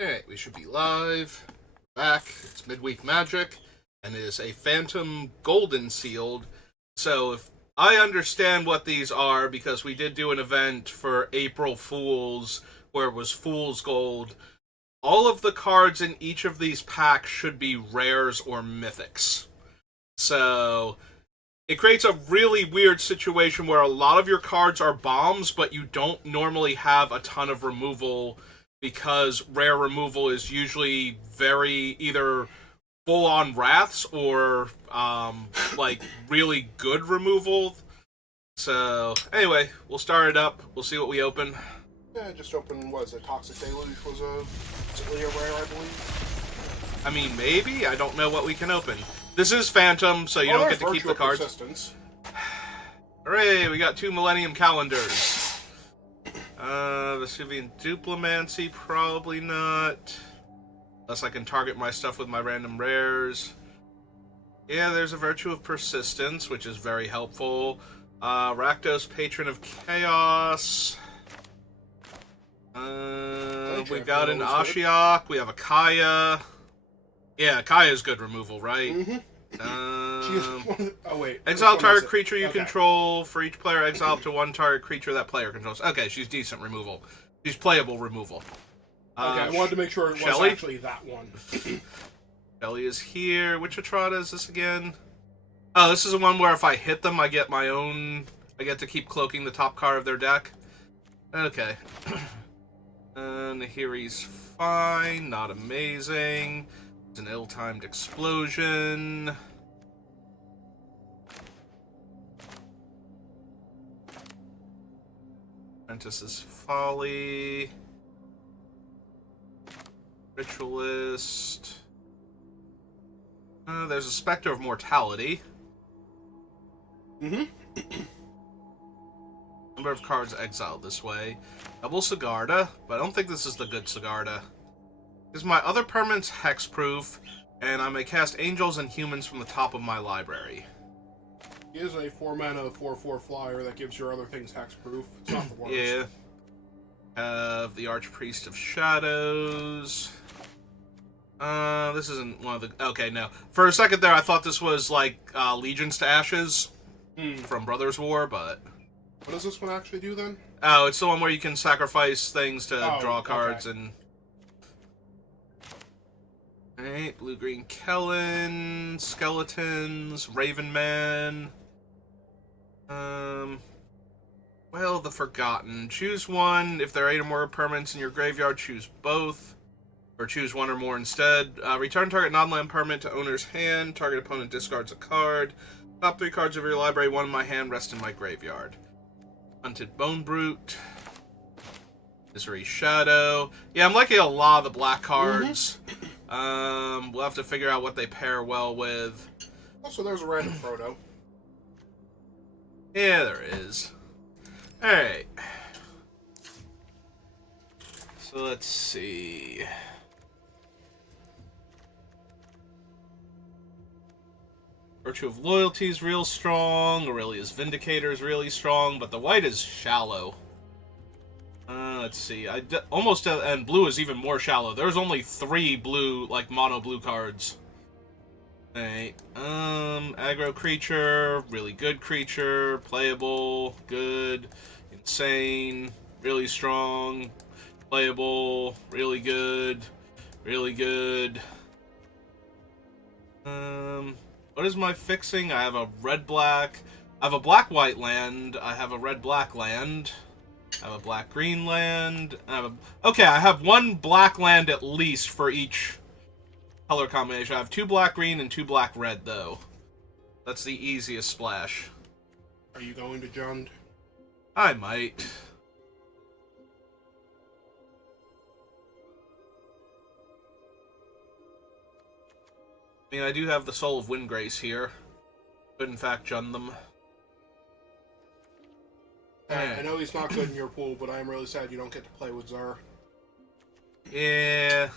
Alright, we should be live. Back. It's Midweek Magic, and it is a Phantom Golden Sealed. So, if I understand what these are, because we did do an event for April Fools, where it was Fool's Gold, all of the cards in each of these packs should be rares or mythics. So, it creates a really weird situation where a lot of your cards are bombs, but you don't normally have a ton of removal because rare removal is usually very either full-on wraths or like really good removal. So anyway, we'll start it up. We'll see what we open. Yeah, I just opened, what is it, Toxic Deluge was a rare, I believe. I mean, maybe? I don't know what we can open. This is Phantom, so you don't get to keep the cards. Persistence. Hooray, we got 2 Millennium Calendars. Vesuvian Duplimancy, probably not. Unless I can target my stuff with my random rares. Yeah, there's a Virtue of Persistence, which is very helpful. Rakdos, Patron of Chaos. We've got an Ashiok. We have a Kaya. Yeah, Kaya's good removal, right? Mm-hmm. Oh, wait. Exile target creature you control. For each player, exile up to 1 target creature that player controls. Okay, she's decent removal. She's playable removal. Okay, I wanted to make sure it was actually that one. Shelly is here. Which Atrada is this again? Oh, this is the one where if I hit them, I get my own... I get to keep cloaking the top card of their deck. Okay. Nahiri's fine. Not amazing. It's an ill-timed explosion. Apprentice's Folly. Ritualist. There's a Spectre of Mortality. Mm-hmm. Number of cards exiled this way. Double Sigarda, but I don't think this is the good Sigarda. Because my other permanent's hexproof, and I may cast Angels and Humans from the top of my library. He is a 4-mana 4/4 flyer that gives your other things hexproof. It's not the worst. Yeah. Have the Archpriest of Shadows. This isn't one of the... Okay, no. For a second there, I thought this was, like, Legions to Ashes from Brothers War, but... What does this one actually do, then? Oh, it's the one where you can sacrifice things to draw cards and... Alright, Blue-Green Kellen, Skeletons, Raven Man... Well, the Forgotten. Choose one. If there are 8 or more permanents in your graveyard, choose both. Or choose one or more instead. Return target non-land permanent to owner's hand. Target opponent discards a card. Top 3 cards of your library, 1 in my hand, rest in my graveyard. Hunted Bone Brute. Misery Shadow. Yeah, I'm liking a lot of the black cards. We'll have to figure out what they pair well with. Also, there's a random Frodo. Yeah, there is. Alright. So let's see. Virtue of Loyalty is real strong. Aurelia's Vindicator is really strong, but the white is shallow. Let's see. Almost, and blue is even more shallow. There's only 3 blue, like mono blue cards. Alright. Aggro creature, really good creature, playable, good, insane, really strong, playable, really good, really good. What is my fixing? I have a red-black. I have a black-white land. I have a red-black land. I have a black-green land. Okay, I have 1 black land at least for each color combination. I have 2 black-green and 2 black-red, though. That's the easiest splash. Are you going to Jund? I might. I mean, I do have the Soul of Windgrace here. Could, in fact, Jund them. I know he's not good in your pool, but I am really sad you don't get to play with Zur. Yeah.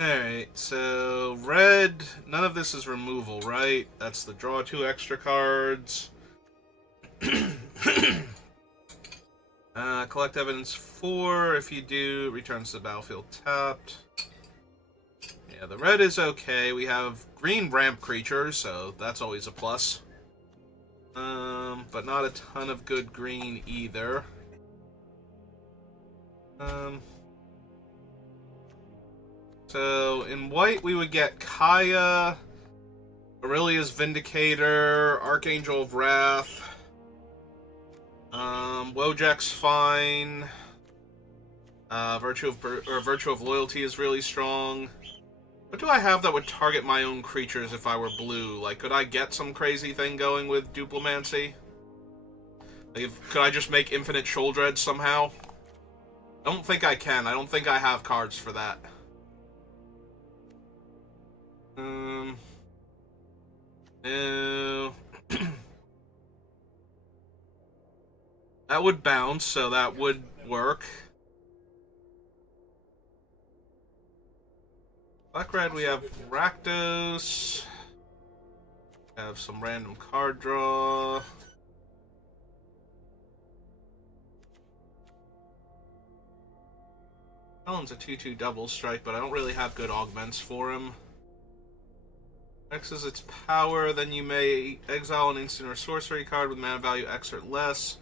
Alright, so red, none of this is removal, right? That's the draw 2 extra cards. Collect evidence 4. If you do, returns to the battlefield tapped. Yeah, the red is okay. We have green ramp creatures, so that's always a plus. But not a ton of good green either. So in white we would get Kaya, Aurelia's Vindicator, Archangel of Wrath. Wojak's fine. Virtue of Loyalty is really strong. What do I have that would target my own creatures if I were blue? Like, could I get some crazy thing going with Duplimancy? Like, could I just make Infinite Sholdred somehow? I don't think I can. I don't think I have cards for that. No. That would bounce, so that would work. Black-red, we have Rakdos. Have some random card draw. Alan's a 2/2 double strike, but I don't really have good augments for him. X is its power, then you may exile an instant or sorcery card with mana value X or less.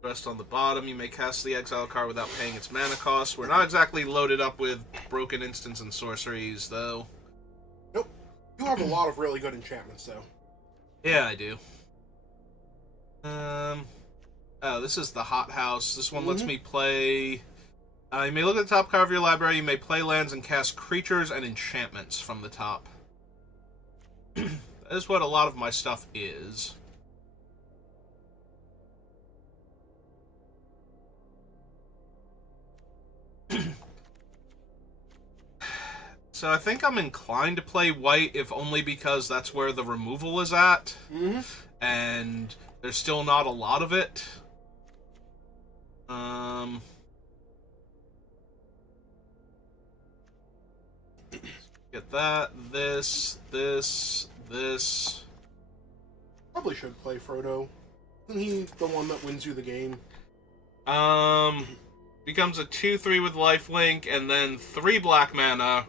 Rest on the bottom, you may cast the exile card without paying its mana cost. We're not exactly loaded up with broken instants and sorceries, though. Nope. You have a lot of really good enchantments, though. Yeah, I do. Oh, this is the Hot House. This one lets me play... you may look at the top card of your library, you may play lands and cast creatures and enchantments from the top. That is what a lot of my stuff is. So I think I'm inclined to play white, if only because that's where the removal is at. And there's still not a lot of it. Get that, this. Probably should play Frodo. Isn't he the one that wins you the game? Becomes a 2/3 with lifelink, and then 3 black mana.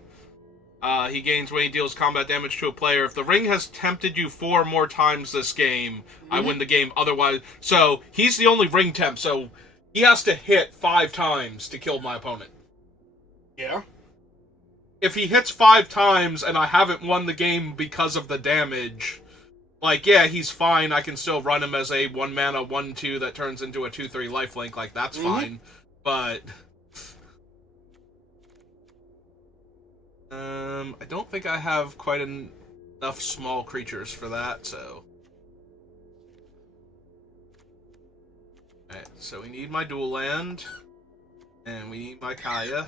He gains when he deals combat damage to a player. If the ring has tempted you 4 more times this game, I win the game. Otherwise, so he's the only ring temp, so he has to hit 5 times to kill my opponent. Yeah. If he hits 5 times and I haven't won the game because of the damage, like, yeah, he's fine. I can still run him as a 1 mana 1/2 that turns into a 2/3 lifelink. Like, that's fine. But I don't think I have quite enough small creatures for that, so... Alright, so we need my dual land, and we need my Kaya.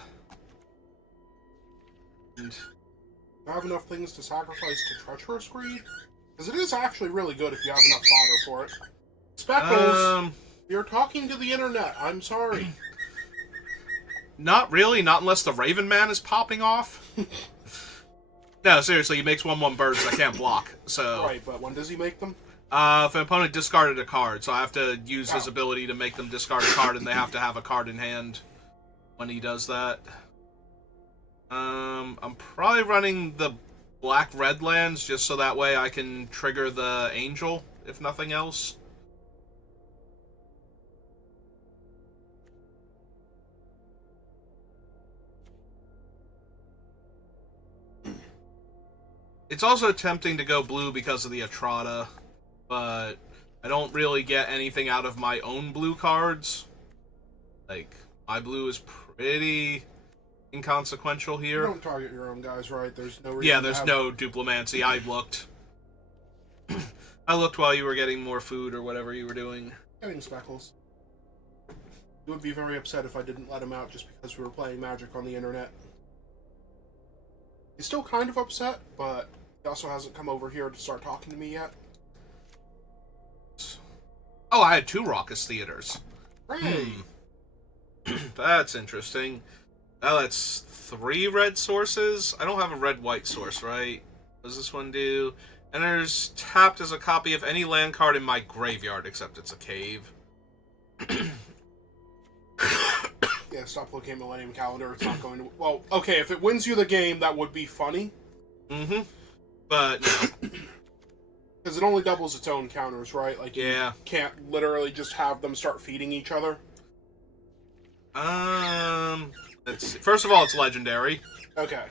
And... Do I have enough things to sacrifice to Treacherous Greed? Because it is actually really good if you have enough fodder for it. Speckles, you're talking to the internet. I'm sorry. Not really, not unless the Raven Man is popping off. No, seriously, he makes 1/1 birds that can't block, so... Right, but when does he make them? If an opponent discarded a card, so I have to use his ability to make them discard a card, and they have to have a card in hand when he does that. I'm probably running the black-red lands, just so that way I can trigger the Angel, if nothing else. It's also tempting to go blue because of the Atrata, but I don't really get anything out of my own blue cards. Like, my blue is pretty inconsequential here. You don't target your own guys, right? There's no reason. Yeah, there's no Duplimancy. I looked. I looked while you were getting more food or whatever you were doing. Getting Speckles. You would be very upset if I didn't let him out just because we were playing Magic on the internet. He's still kind of upset, but he also hasn't come over here to start talking to me yet. Oh, I had 2 Raucous Theaters. Hey. That's interesting. Now that's 3 red sources. I don't have a red-white source, right? What does this one do? Enters tapped as a copy of any land card in my graveyard, except it's a cave. Yeah, stop looking at Millennium Calendar. It's not going to... Well, okay, if it wins you the game, that would be funny. Mm-hmm. But, no. Because it only doubles its own counters, right? Like, yeah. You can't literally just have them start feeding each other. Let's see. First of all, it's legendary. Okay.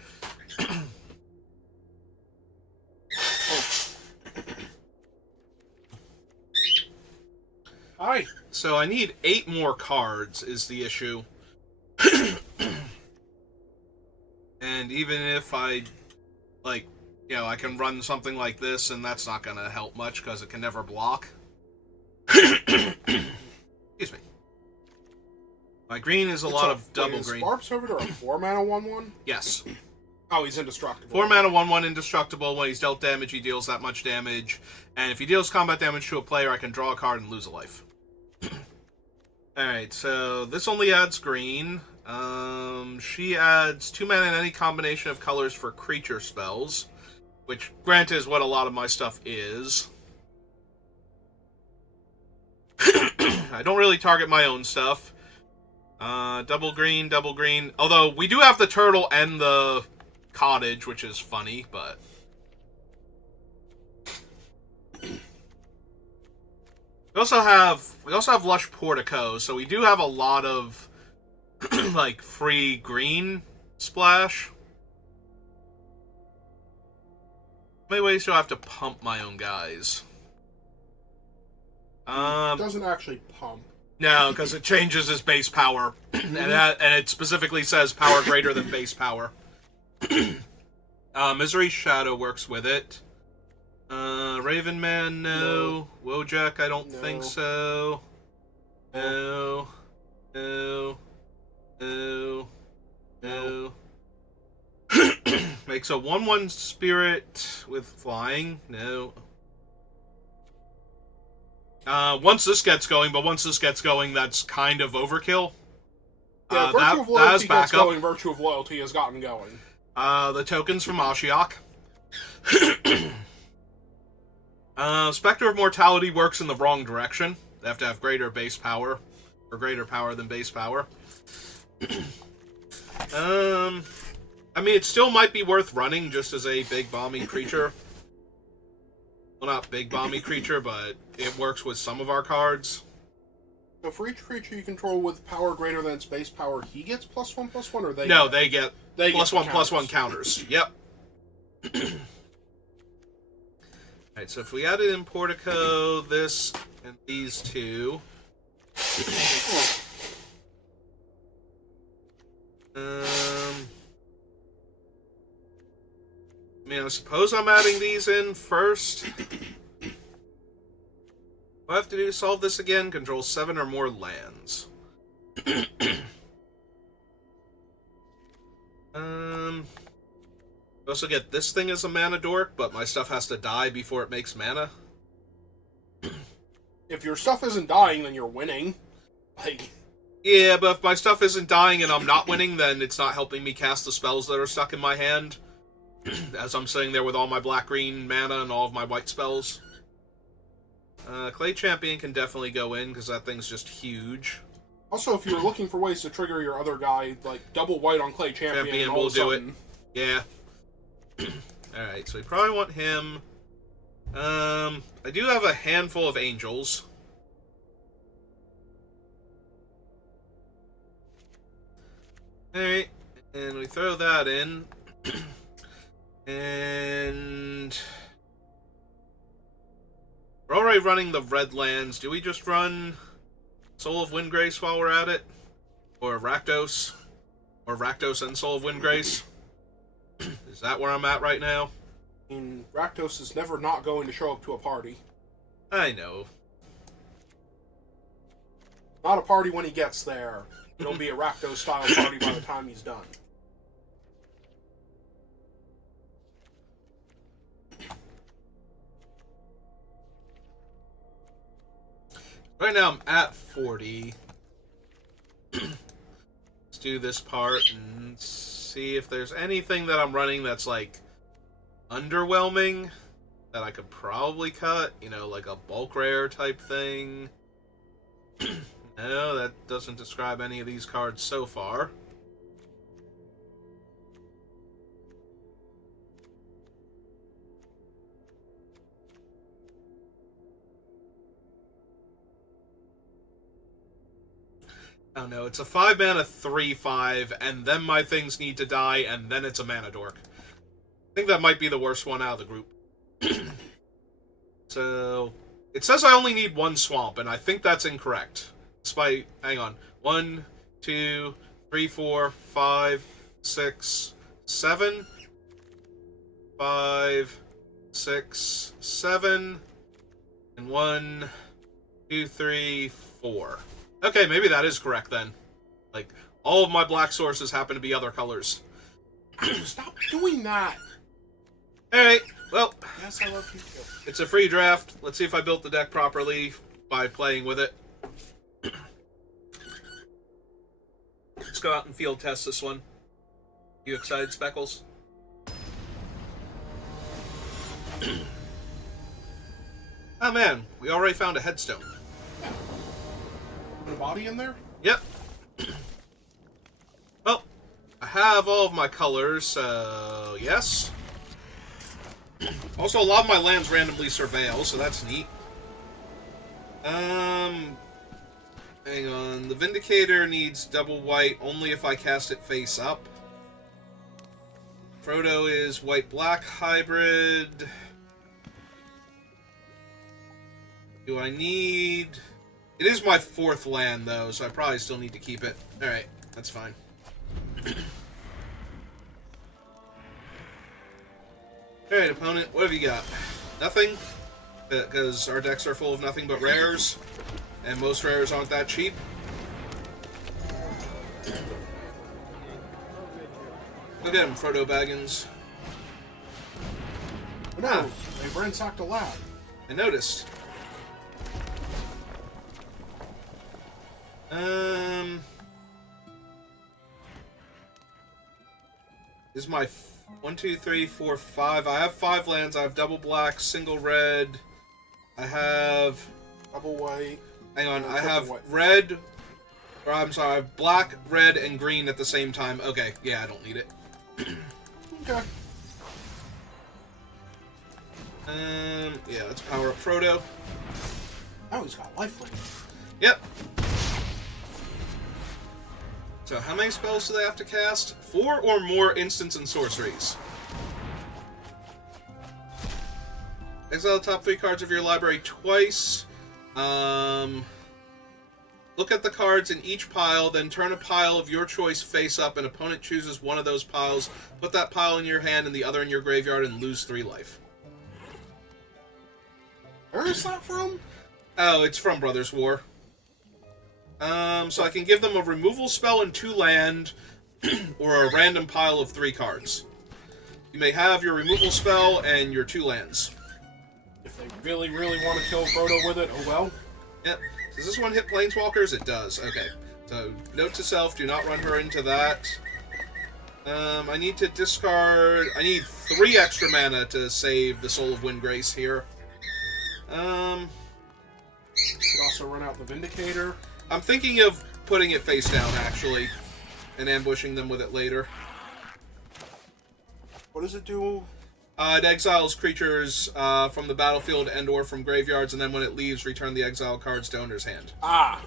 Hi. So I need 8 more cards is the issue. And even if I, like, you know, I can run something like this, and that's not going to help much because it can never block. Excuse me. My green is a lot of double green. Is Barb Servitor a 4-mana 1/1? Yes. Oh, he's indestructible. 4-mana 1/1 indestructible. When he's dealt damage, he deals that much damage. And if he deals combat damage to a player, I can draw a card and lose a life. Alright, so this only adds green. She adds 2 mana in any combination of colors for creature spells. Which, granted, is what a lot of my stuff is. I don't really target my own stuff. Double green, double green. Although, we do have the turtle and the cottage, which is funny, but... We also have Lush Portico, so we do have a lot of, like, free green splash. How many ways do I have to pump my own guys? It doesn't actually pump. No, because it changes his base power, and it specifically says power greater than base power. Misery Shadow works with it. Raven Man, no. Wojak, I don't think so. No. No. No. No. Makes a 1/1 spirit with flying. No. Once this gets going, that's kind of overkill. Yeah, Virtue of Loyalty gets going, Virtue of Loyalty has gotten going. The tokens from Ashiok. Spectre of Mortality works in the wrong direction. They have to have greater base power, or greater power than base power. I mean, it still might be worth running just as a big bomby creature. Well, not big bomby creature, but it works with some of our cards. So for each creature you control with power greater than its base power, he gets +1/+1, or they? No, they get +1/+1 counters. counters. Yep. Alright, so if we added in Portico, this, and these two... I mean, I suppose I'm adding these in first. What I have to do to solve this again? Control 7 or more lands. I also get this thing as a mana dork, but my stuff has to die before it makes mana. If your stuff isn't dying, then you're winning. Like... Yeah, but if my stuff isn't dying and I'm not winning, then it's not helping me cast the spells that are stuck in my hand. As I'm sitting there with all my black-green mana and all of my white spells. Clay Champion can definitely go in, because that thing's just huge. Also, if you're looking for ways to trigger your other guy, like, double white on Clay Champion will do it. Yeah. Alright, so we probably want him. I do have a handful of angels. Alright, and we throw that in. And... we're already running the red lands. Do we just run Soul of Windgrace while we're at it? Or Rakdos? Or Rakdos and Soul of Windgrace? Is that where I'm at right now? I mean, Rakdos is never not going to show up to a party. I know. Not a party when he gets there. It'll be a Rakdos-style party by the time he's done. Right now I'm at 40. Let's do this part and see if there's anything that I'm running that's, like, underwhelming that I could probably cut. You know, like a bulk rare type thing. No, that doesn't describe any of these cards so far. Oh no, it's a 5-mana 3/5, and then my things need to die, and then it's a mana dork. I think that might be the worst one out of the group. So, it says I only need one swamp, and I think that's incorrect. Despite, hang on, 1, 2, 3, 4, 5, 6, 7, 5, 6, 7, and 1, 2, 3, 4. Okay, maybe that is correct then. Like, all of my black sources happen to be other colors. Stop doing that! Alright, well... Yes, I love you too. It's a free draft. Let's see if I built the deck properly by playing with it. Let's go out and field test this one. You excited, Speckles? Oh man, we already found a headstone. Put a body in there? Yep. Well, I have all of my colors, so yes. Also, a lot of my lands randomly surveil, so that's neat. Hang on. The Vindicator needs double white only if I cast it face up. Frodo is white-black hybrid. Do I need... It is my 4th land, though, so I probably still need to keep it. Alright, that's fine. Alright, opponent, what have you got? Nothing? Because our decks are full of nothing but rares, and most rares aren't that cheap. Look at him, Frodo Baggins. No, they've ransacked a lab. I noticed. Is my 1, 2, 3, 4, 5. I have 5 lands. I have double black, single red. I have Double white. Hang on. I triple have white. red. Or I'm sorry. I have black, red, and green at the same time. Okay. Yeah, I don't need it. Okay. Yeah. Let's power up Frodo. Oh, he's got lifelink. Yep. So how many spells do they have to cast? 4 or more instants and sorceries. Exile the top 3 cards of your library twice. Look at the cards in each pile, then turn a pile of your choice face up. An opponent chooses one of those piles. Put that pile in your hand and the other in your graveyard and lose 3 life. Where is that from? Oh, it's from Brothers War. So I can give them a removal spell and 2 land, or a random pile of 3 cards. You may have your removal spell and your 2 lands. If they really, really want to kill Frodo with it, oh well. Yep. Does this one hit Planeswalkers? It does. Okay. So, note to self, do not run her into that. I need to discard... I need 3 extra mana to save the Soul of Windgrace here. Could also run out the Vindicator. I'm thinking of putting it face down, actually, and ambushing them with it later. What does it do? It exiles creatures from the battlefield and or from graveyards, and then when it leaves, return the exiled cards to owner's hand. Ah!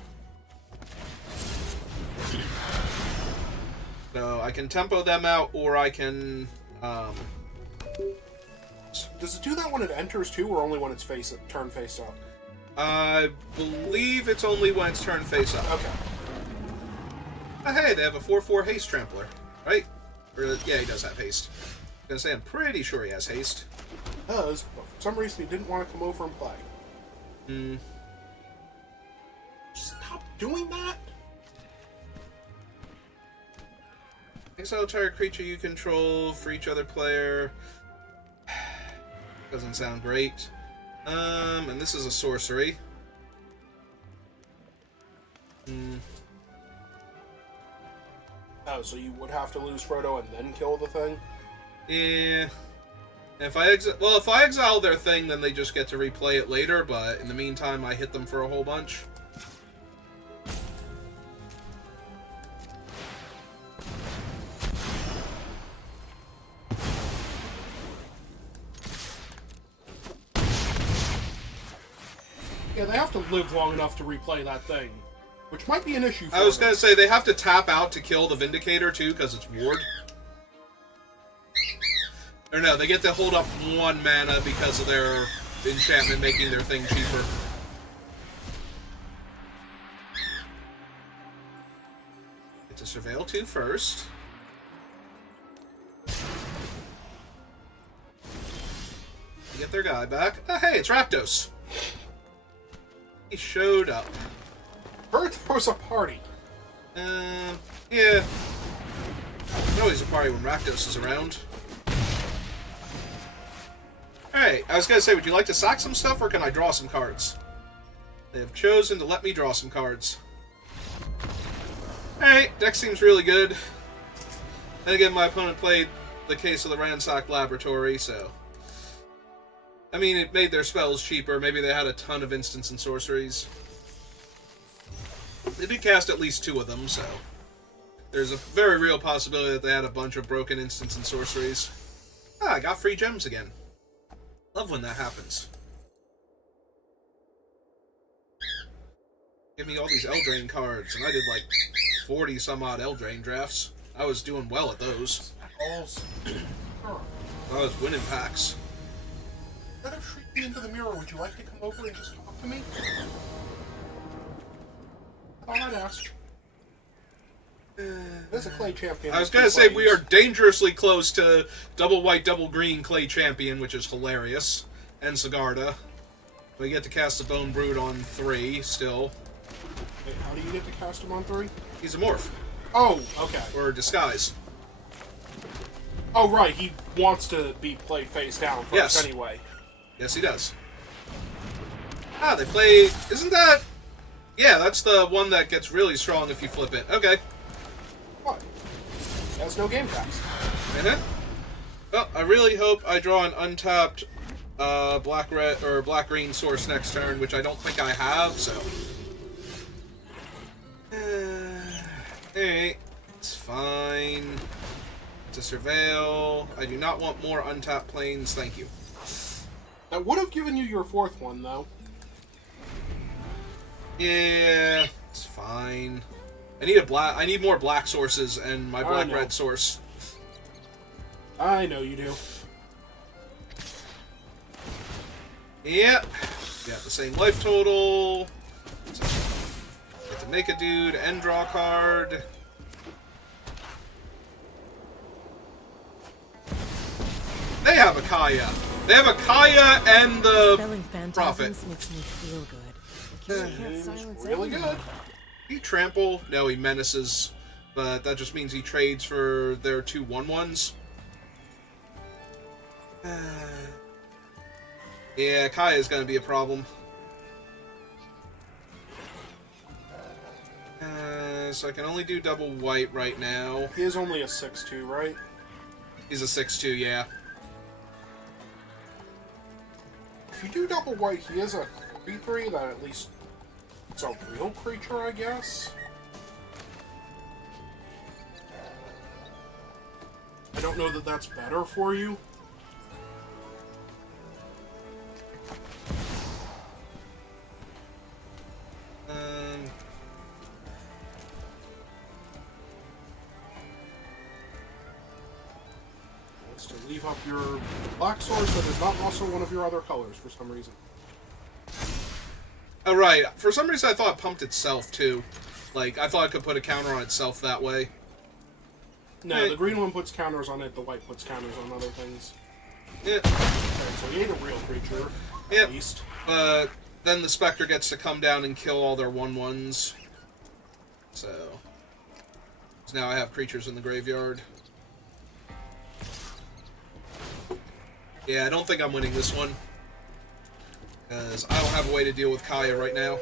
So I can tempo them out, or I can... Does it do that when it enters too, or only when it's turn face up? I believe it's only when it's turned face up. Okay. Oh, hey, they have a 4/4 haste trampler, right? Or, yeah, he does have haste. I was gonna say, I'm pretty sure he has haste. Does, but for some reason he didn't want to come over and play. Hmm. Stop doing that! Exile target creature you control for each other player. Doesn't sound great. And this is a sorcery. Oh, so you would have to lose Frodo and then kill the thing? Yeah. If I exile their thing, then they just get to replay it later, but in the meantime, I hit them for a whole bunch. Yeah, they have to live long enough to replay that thing, which might be an issue for I was them. gonna say, they have to tap out to kill the Vindicator, too, because it's ward. Or no, they get to hold up 1 mana because of their enchantment making their thing cheaper. Get to Surveil 2 first. Get their guy back. Oh, hey, it's Rakdos. He showed up. Heard there was a party. Yeah. Always a party when Rakdos is around. Alright, I was gonna say, would you like to sack some stuff, or can I draw some cards? They have chosen to let me draw some cards. Alright, deck seems really good. Then again, my opponent played the Case of the Ransacked Laboratory, so... I mean, it made their spells cheaper. Maybe they had a ton of instants and sorceries. They did cast at least 2 of them, so... There's a very real possibility that they had a bunch of broken instants and sorceries. Ah, I got free gems again. Love when that happens. Give me all these Eldraine cards, and I did like 40 some odd Eldraine drafts. I was doing well at those. I was winning packs. Instead of shrieking into the mirror, would you like to come over and just talk to me? I thought I'd ask. There's a clay champion. I was gonna say, we are dangerously close to double white, double green clay champion, which is hilarious. And Sigarda. We get to cast the Bone Brood on 3 still. Wait, how do you get to cast him on 3? He's a morph. Oh, okay. Or disguise. Oh, right, he wants to be played face down first anyway. Yes, he does. Ah, they play... Isn't that... Yeah, that's the one that gets really strong if you flip it. Okay. What? He has no game packs. Uh-huh. Well, I really hope I draw an untapped black-red or black-green source next turn, which I don't think I have, so... Alright. It's fine. To Surveil. I do not want more untapped planes, thank you. That would have given you your 4th one, though. Yeah, it's fine. I need more black sources and my black-red source. I know you do. Yep. Got the same life total. So, get to make a dude and draw a card. They have a Kaya. They have a Kaya and the Prophet. Makes me feel good. I can't silence Really good. He trample? No, he menaces. But that just means he trades for their 2 1/1s. Yeah, Kaya's gonna be a problem. So I can only do double white right now. He is only a 6/2, right? He's a 6/2, yeah. If you do double white, he is a 3/3 that at least it's a real creature, I guess. I don't know that that's better for you. Wants to leave up your black source that is not also one of your other colors for some reason. Oh, right. For some reason, I thought it pumped itself, too. Like, I thought it could put a counter on itself that way. No, the green one puts counters on it, the white puts counters on other things. Yeah. Okay, so he ain't a real creature, at least. But then the Spectre gets to come down and kill all their 1/1s. So now I have creatures in the graveyard. Yeah, I don't think I'm winning this one. Because I don't have a way to deal with Kaya right now.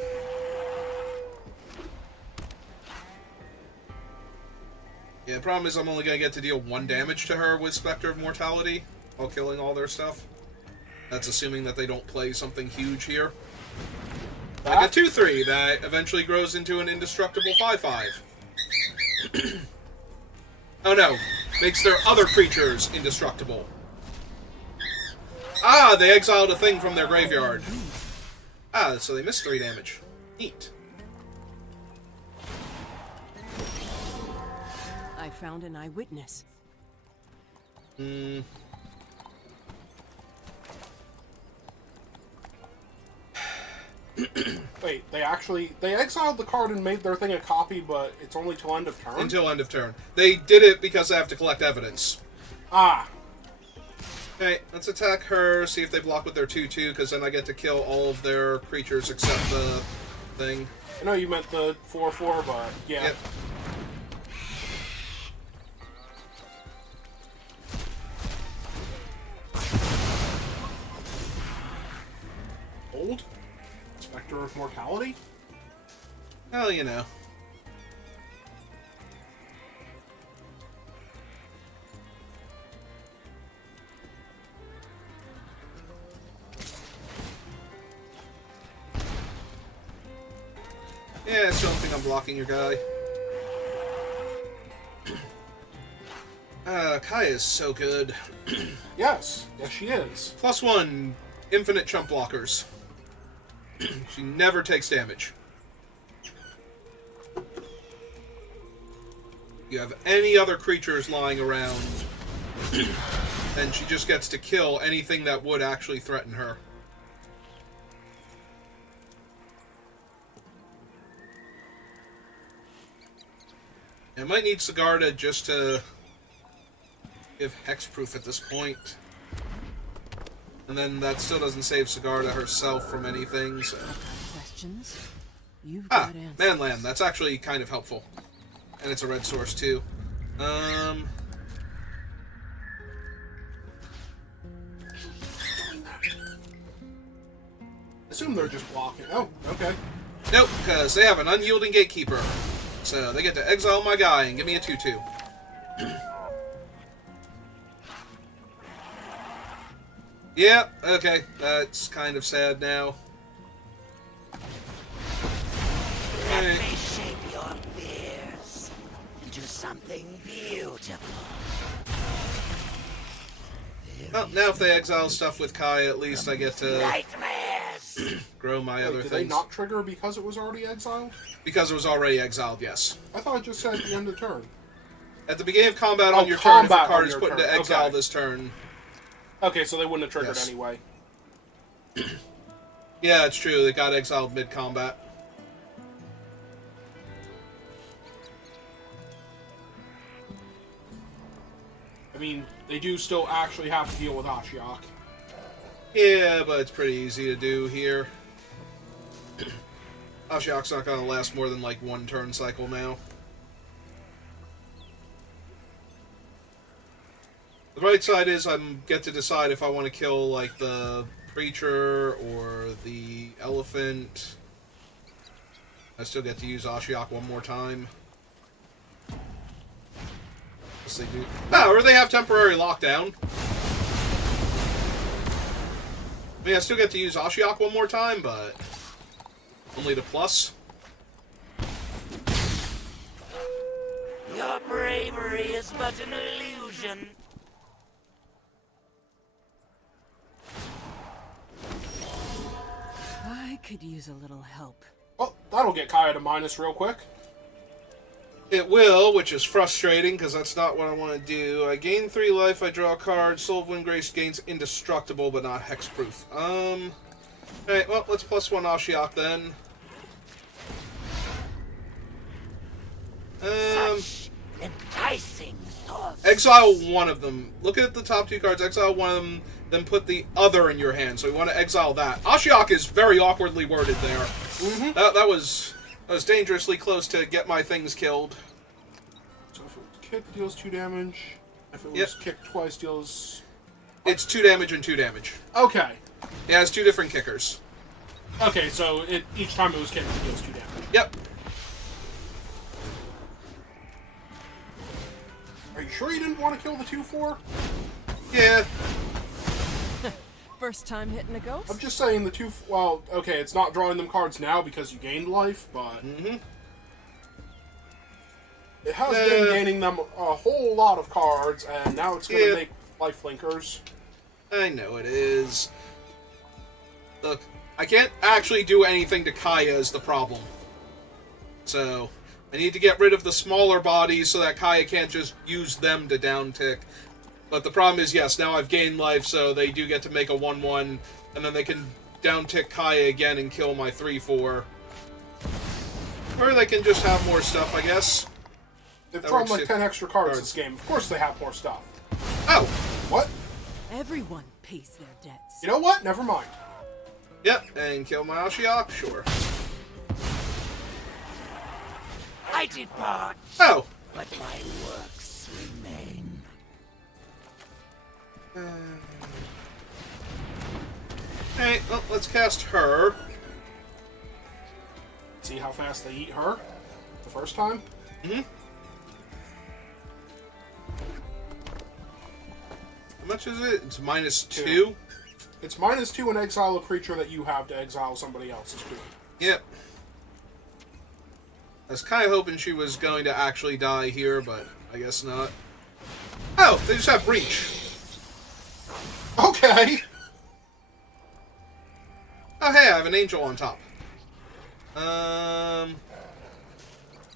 Yeah, the problem is I'm only going to get to deal 1 damage to her with Spectre of Mortality while killing all their stuff. That's assuming that they don't play something huge here. Like a 2/3 that eventually grows into an indestructible 5/5. Oh no, makes their other creatures indestructible. Ah, they exiled a thing from their graveyard. Ah, so they missed 3 damage. Neat. I found an eyewitness. Hmm. Wait, they exiled the card and made their thing a copy, but it's only till end of turn? Until end of turn. They did it because they have to collect evidence. Ah. Okay, let's attack her, see if they block with their 2/2, because then I get to kill all of their creatures except the thing. I know you meant the 4/4, but yeah. Yep. Old? Spectre of Mortality? Well, you know. Yeah, I still don't think I'm blocking your guy. Kaya is so good. Yes. Yes, she is. +1, infinite chump blockers. She never takes damage. You have any other creatures lying around, and she just gets to kill anything that would actually threaten her. I might need Sigarda just to give hexproof at this point. And then that still doesn't save Sigarda herself from anything, so... Questions? You've got answers. Manland. That's actually kind of helpful. And it's a red source, too. Assume they're just blocking. Oh, okay. Nope, because they have an unyielding gatekeeper. So they get to exile my guy and give me a 2/2. Yeah, okay. That's kind of sad now. Let me shape your fears into something beautiful. Well, now if they exile stuff with Kai, at least I get to Nightmares! grow my other Did things. they not trigger because it was already exiled? Because it was already exiled, yes. I thought it just said at the end of turn. At the beginning of combat Oh, on your turn, if a combat card on is your put into turn, exile okay. this turn... Okay, so they wouldn't have triggered Yes. anyway. Yeah, it's true. They got exiled mid-combat. I mean, they do still actually have to deal with Ashiok. Yeah, but it's pretty easy to do here. Ashiok's not going to last more than, like, 1 turn cycle now. The right side is I get to decide if I want to kill, like, the creature or the elephant. I still get to use Ashiok one more time. Yes, they do. Oh, or they have temporary lockdown. I mean, I still get to use Ashiok one more time, but only to plus. Your bravery is but an illusion. I could use a little help. Well, that'll get Kaya to minus real quick. It will, which is frustrating, because that's not what I want to do. I gain 3 life, I draw a card, Soul of Windgrace gains indestructible, but not hexproof. Alright, well, let's +1 Ashiok then. Such enticing thoughts. Exile one of them. Look at the top 2 cards, exile one of them, then put the other in your hand. So we want to exile that. Ashiok is very awkwardly worded there. Mm-hmm. That was dangerously close to get my things killed. So if it was kicked, deals 2 damage. If it was kicked twice, deals... It's 2 damage and 2 damage. Okay. It has 2 different kickers. Okay, so each time it was kicked, it deals 2 damage. Yep. Are you sure you didn't want to kill the 2/4? Yeah. First time hitting a ghost? I'm just saying the 2... Well, okay, it's not drawing them cards now because you gained life, but... Mm-hmm. It has been gaining them a whole lot of cards, and now it's going to make life linkers. I know it is. Look, I can't actually do anything to Kaya is the problem. So, I need to get rid of the smaller bodies so that Kaya can't just use them to downtick. But the problem is, yes, now I've gained life, so they do get to make a 1-1, and then they can downtick Kaya again and kill my 3-4. Or they can just have more stuff, I guess. They've drawn like 10 extra cards this game. Of course they have more stuff. Oh! What? Everyone pays their debts. You know what? Never mind. Yep, and kill my Ashiok? Sure. I depart, Oh! but my works remain. Alright, well, let's cast her. See how fast they eat her? The first time? Mm-hmm. How much is it? It's -2? It's -2 and exile a creature that you have to exile somebody else's creature. Yep. I was kind of hoping she was going to actually die here, but I guess not. Oh, they just have Breach. Okay! Oh, hey, I have an Angel on top.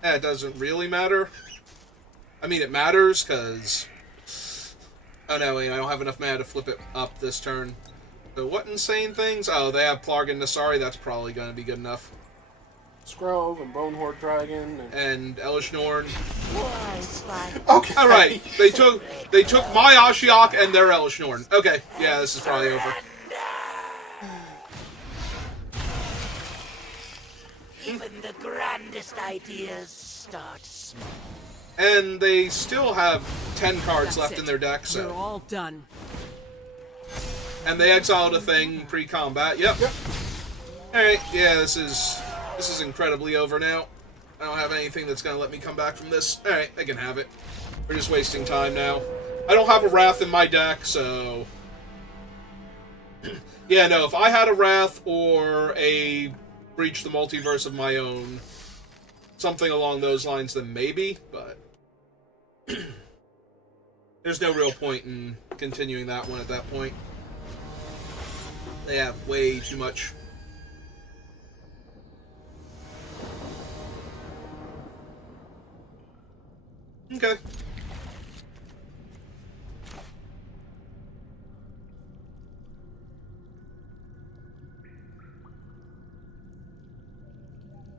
It doesn't really matter. I mean, it matters, because... Oh, no, wait, I don't have enough mana to flip it up this turn. So what insane things? Oh, they have Plarg and Nasari. That's probably going to be good enough. Scrove and Bonehorde Dragon And Elish Norn. Okay. All right, they took my Ashiok and their Elish Norn. Okay, yeah, this is probably over. Even the grandest ideas start small. And they still have 10 cards That's left it. in their deck, You're so. all done. And they exiled a thing pre-combat. Yep. All right, yeah, this is incredibly over now. I don't have anything that's gonna let me come back from this. All right, I can have it. We're just wasting time now. I don't have a Wrath in my deck, so. Yeah, no. If I had a Wrath or a Breach the Multiverse of my own, something along those lines, then maybe. But there's no real point in continuing that one at that point. They have way too much. Okay.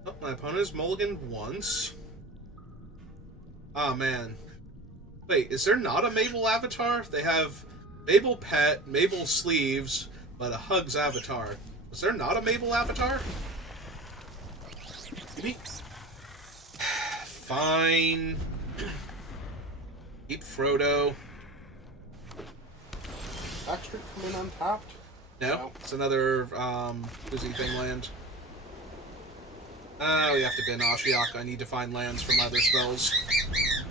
Oh, my opponent is mulliganed once. Oh, man. Wait, is there not a Mabel avatar? They have Mabel Pet, Mabel Sleeves, but a Hugs avatar. Was there not a Mabel avatar? Maybe. Fine. Keep Frodo. Backstreet come in untapped? No, it's another busy thing land. We have to bin Ashiok. I need to find lands for my other spells.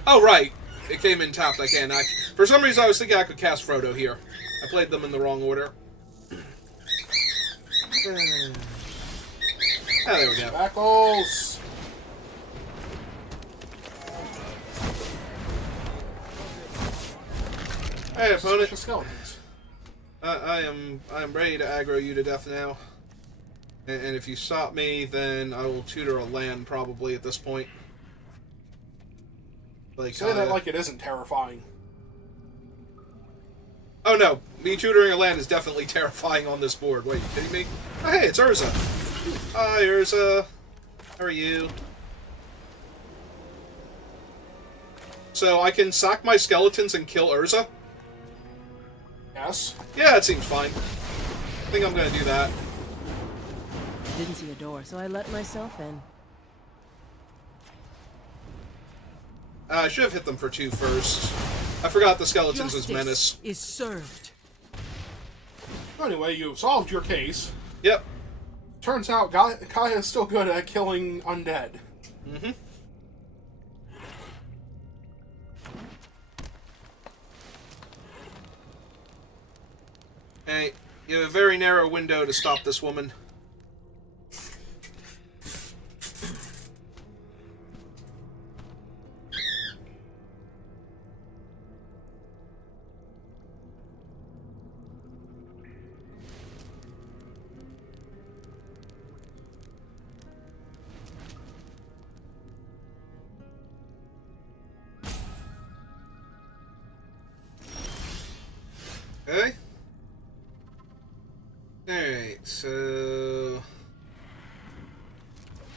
Oh, right. It came in tapped. I can't act. For some reason, I was thinking I could cast Frodo here. I played them in the wrong order. There we go. Spackles! Hey, opponent. Suspicious skeletons. I am ready to aggro you to death now. And if you stop me, then I will tutor a land probably at this point. Like, Say that like it isn't terrifying. Oh no, me tutoring a land is definitely terrifying on this board. Wait, you kidding me? Oh hey, it's Urza. Hi Urza. How are you? So I can sack my skeletons and kill Urza? Yes? Yeah, that seems fine. I think I'm gonna do that. Didn't see a door, so I let myself in. I should have hit them for 2 first. I forgot the skeletons was Justice menace. is served. Anyway, you've solved your case. Yep. Turns out Kaya is still good at killing undead. Mm-hmm. Hey, you have a very narrow window to stop this woman.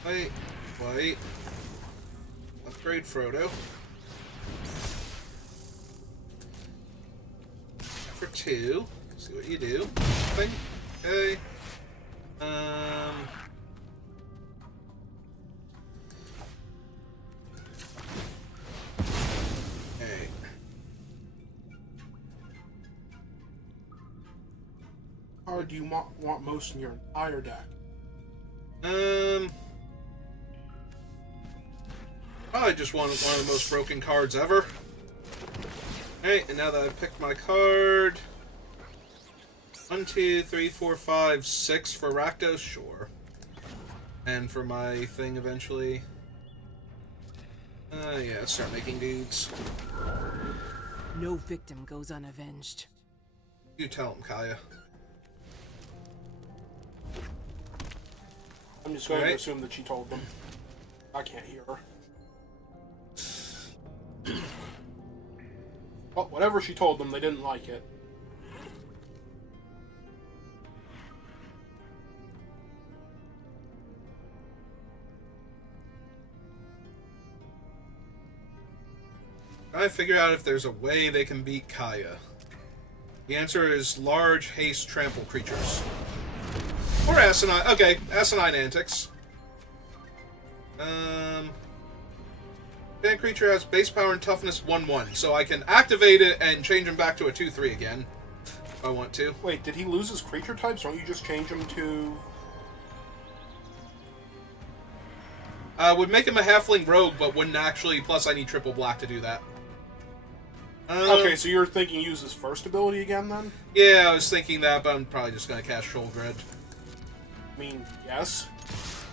Wait. Upgrade Frodo. For 2. See what you do. Nothing. Okay. Okay. Or do you want most in your entire deck? I just wanted one of the most broken cards ever. Alright, and now that I've picked my card... 1, 2, 3, 4, 5, 6 for Rakdos, sure. And for my thing eventually... yeah, start making dudes. No victim goes unavenged. You tell him, Kaya. I'm just going to assume that she told them. I can't hear her. Well, whatever she told them, they didn't like it. I figure out if there's a way they can beat Kaya. The answer is large, haste, trample creatures. Or asinine. Okay, asinine antics. That creature has base power and toughness 1/1, so I can activate it and change him back to a 2/3 again, if I want to. Wait, did he lose his creature types? Don't you just change him to... Would make him a halfling rogue, but wouldn't actually... Plus, I need triple black to do that. Okay, so you're thinking use his first ability again, then? Yeah, I was thinking that, but I'm probably just going to cast Troll Grid. I mean, yes.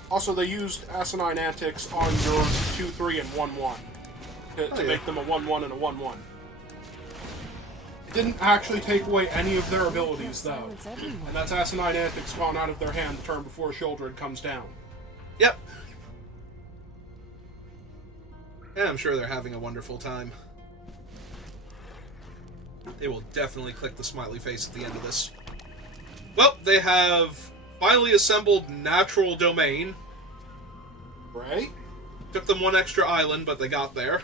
Also, they used Asinine Antics on your 2/3 and 1/1 to make them a 1/1 and a 1/1. It didn't actually take away any of their abilities, though. And that's Asinine Antics gone out of their hand the turn before Shieldred comes down. Yep. Yeah, I'm sure they're having a wonderful time. They will definitely click the smiley face at the end of this. Well, they have finally assembled Natural Domain. Right? Took them one extra island, but they got there.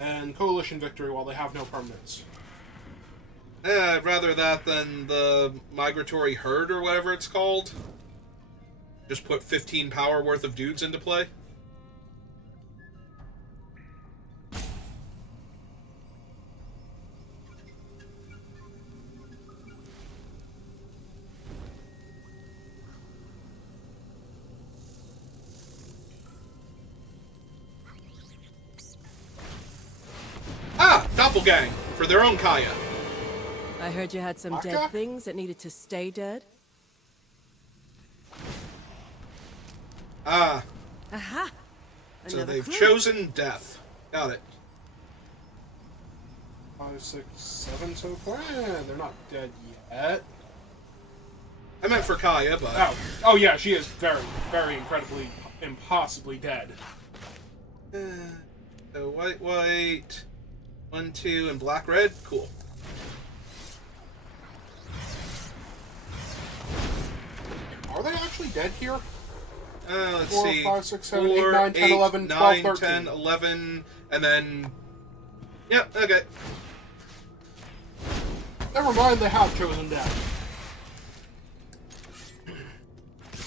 And Coalition Victory while they have no permanents. I'd rather that than the Migratory Herd or whatever it's called. Just put 15 power worth of dudes into play. Doppelgang for their own Kaya. I heard you had some dead things that needed to stay dead. Ah. Aha! So Another they've clue. chosen death. Got it. 5, 6, 7 so far. They're not dead yet. I meant for Kaya, but... Oh yeah, she is very, very incredibly, impossibly dead. So white, 1, 2, and black, red. Cool. Are they actually dead here? Let's 4, see. 5, 6, 7, 8, 4, 9, 10, 11, 12, 9, 13. 10, 11, and then... Yep, okay. Never mind, they have chosen death.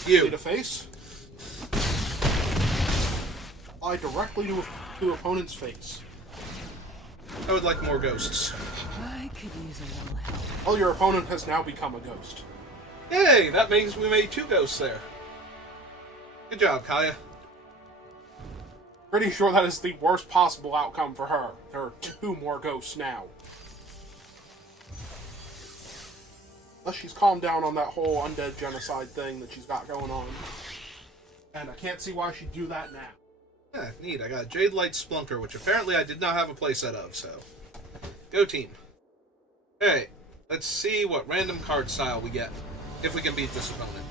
You. Need a face? Fly directly to opponent's face. I would like more ghosts. I could use a little help. Well, your opponent has now become a ghost. Yay, that means we made 2 ghosts there. Good job, Kaya. Pretty sure that is the worst possible outcome for her. There are 2 more ghosts now. Unless she's calmed down on that whole undead genocide thing that she's got going on. And I can't see why she'd do that now. Yeah, neat. I got a Jade Light Splunker, which apparently I did not have a playset of, so... Go team. Alright, let's see what random card style we get, if we can beat this opponent.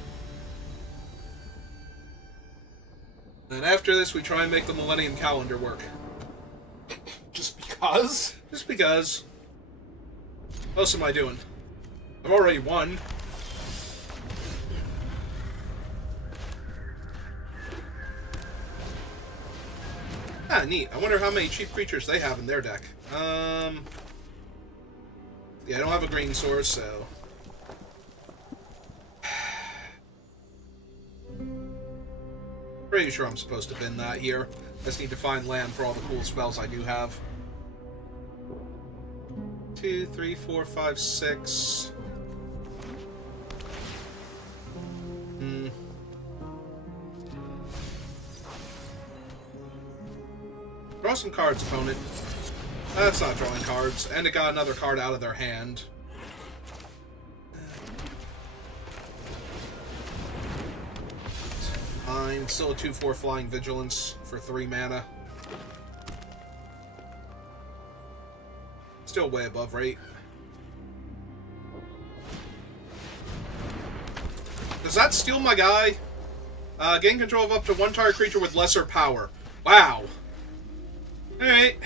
And after this, we try and make the Millennium Calendar work. Just because? Just because. What else am I doing? I've already won. Ah, neat. I wonder how many cheap creatures they have in their deck. Yeah, I don't have a green source, so... Pretty sure I'm supposed to bin that here. I just need to find land for all the cool spells I do have. 2, 3, 4, 5, 6... Draw some cards, opponent. That's not drawing cards. And it got another card out of their hand. Fine. Still a 2/4 Flying Vigilance for 3 mana. Still way above rate. Does that steal my guy? Gain control of up to 1 target creature with lesser power. Wow. Alright.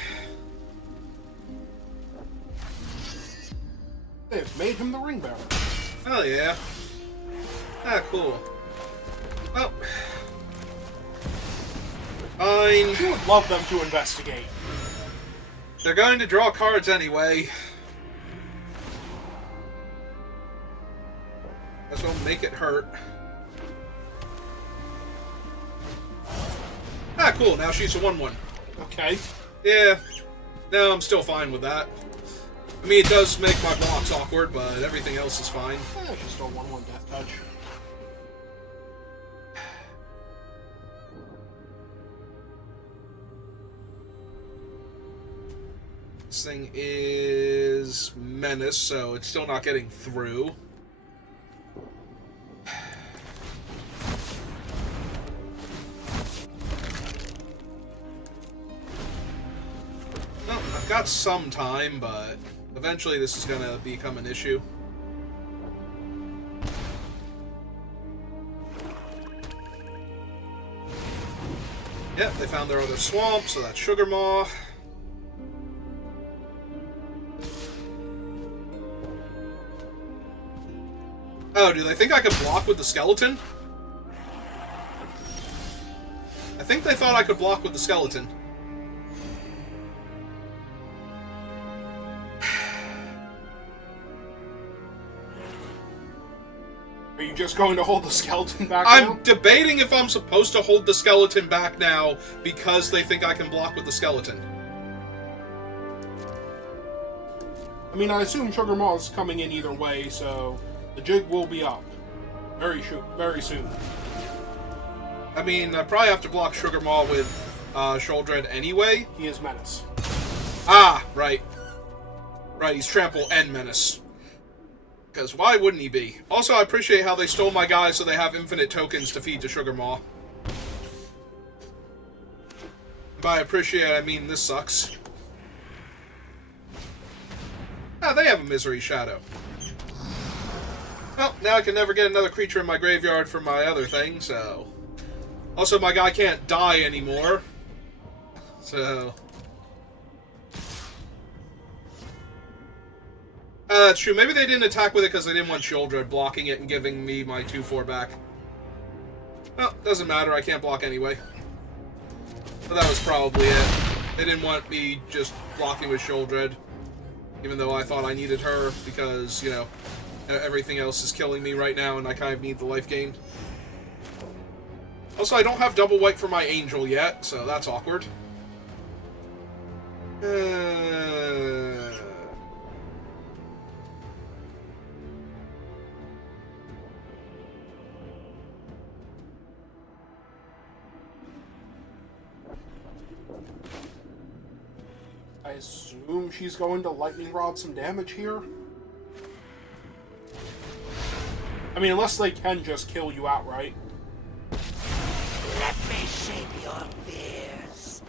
They've made him the ring bearer. Oh yeah. Ah, cool. Well. Fine. You would love them to investigate. They're going to draw cards anyway. That's what'll make it hurt. Ah, cool. Now she's a 1/1. Okay. Yeah. No, I'm still fine with that. I mean, it does make my blocks awkward, but everything else is fine. Just a 1/1 death touch. This thing is Menace, so it's still not getting through. Well, I've got some time, but eventually this is going to become an issue. Yep, they found their other swamp, so that's Sugar Maw. Oh, do they think I could block with the skeleton? I think they thought I could block with the skeleton. Are you just going to hold the skeleton back now? I'm debating if I'm supposed to hold the skeleton back now because they think I can block with the skeleton. I mean, I assume Sugar Maw is coming in either way, so the jig will be up very soon. I mean, I probably have to block Sugar Maw with Sholdred anyway. He is Menace. Ah, right. Right, he's Trample and Menace. Because why wouldn't he be? Also, I appreciate how they stole my guy so they have infinite tokens to feed to Sugar Maw. By appreciate, I mean this sucks. Ah, they have a Misery Shadow. Well, now I can never get another creature in my graveyard for my other thing, so... Also, my guy can't die anymore. So... that's true. Maybe they didn't attack with it because they didn't want Shieldred blocking it and giving me my 2/4 back. Well, doesn't matter. I can't block anyway. But that was probably it. They didn't want me just blocking with Shieldred. Even though I thought I needed her because, you know, everything else is killing me right now and I kind of need the life gain. Also, I don't have double white for my Angel yet, so that's awkward. I assume she's going to Lightning Rod some damage here. I mean, unless they can just kill you outright. Let me shape your fears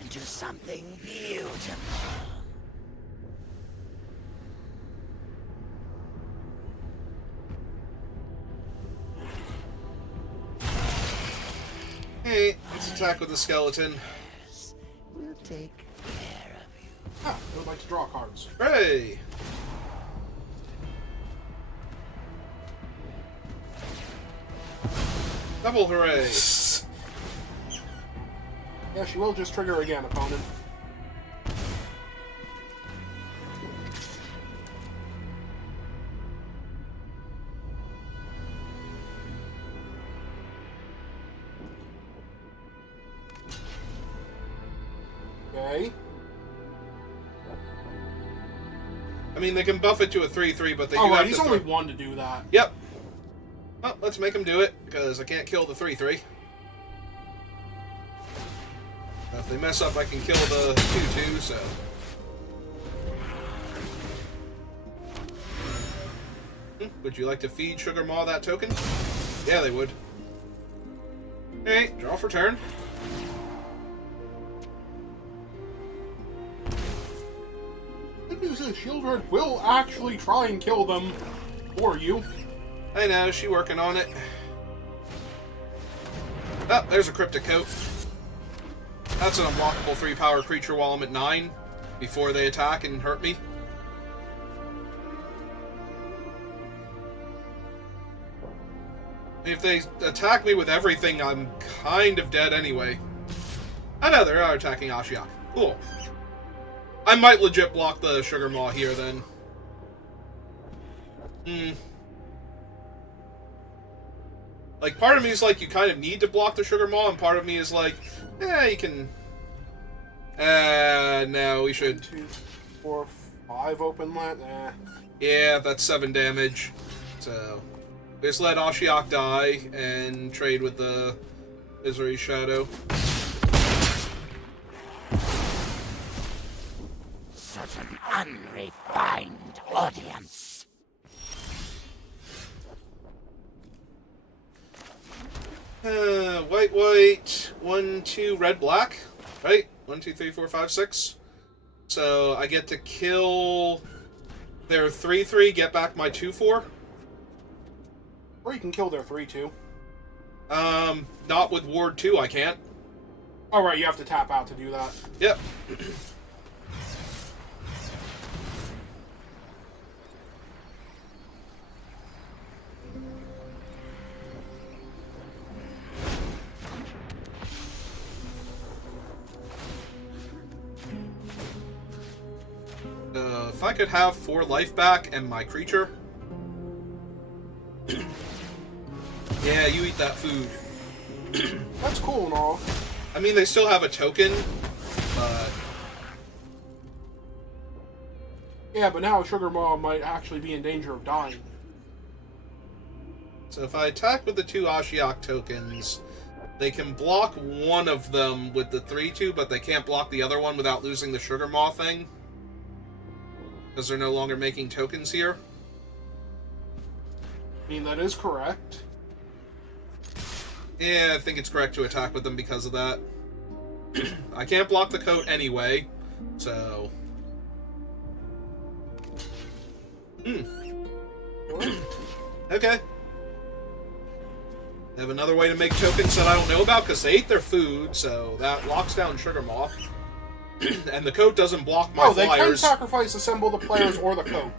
into something beautiful. Hey, let's attack with the skeleton. We'll take care of you. Ah, I would like to draw cards. Hooray! Double hooray! Yeah, she will just trigger again, opponent. Okay. I mean, they can buff it to a 3/3, but they do Oh, right, have he's to only throw... one to do that. Yep. Well, let's make him do it, because I can't kill the 3/3. If they mess up, I can kill the 2/2, so... Would you like to feed Sugar Maw that token? Yeah, they would. Alright, draw for turn. Good news is Shieldred will actually try and kill them for you. I know, she working on it. Oh, there's a Cryptic Coat. That's an unblockable 3-power creature while I'm at 9, before they attack and hurt me. If they attack me with everything, I'm kind of dead anyway. I know, they are attacking Ashiok. Cool. I might legit block the Sugar Maw here, then. Like, part of me is like, you kind of need to block the Sugar Maw, and part of me is like, you can... no, we should... 2, 4, 5 open land. Yeah, that's 7 damage. So, just let Ashiok die and trade with the Misery Shadow. Such an unrefined audience. White, white, 1, 2, red, black, right? 1, 2, 3, 4, 5, 6. So I get to kill their 3/3, get back my 2/4. Or you can kill their 3/2. Not with Ward 2, I can't. Oh, right, you have to tap out to do that. Yep. If I could have 4 life back and my creature... Yeah, you eat that food. That's cool and all. I mean, they still have a token, but... Yeah, but now Sugar Maw might actually be in danger of dying. So if I attack with the 2 Ashiok tokens, they can block one of them with the 3/2, but they can't block the other one without losing the Sugar Maw thing. Because they're no longer making tokens here. I mean, that is correct. Yeah, I think it's correct to attack with them because of that. I can't block the coat anyway, so... Okay. They have another way to make tokens that I don't know about because they ate their food, so that locks down Sugar Maw. And the coat doesn't block my they can flyers. sacrifice assemble the players or the coat.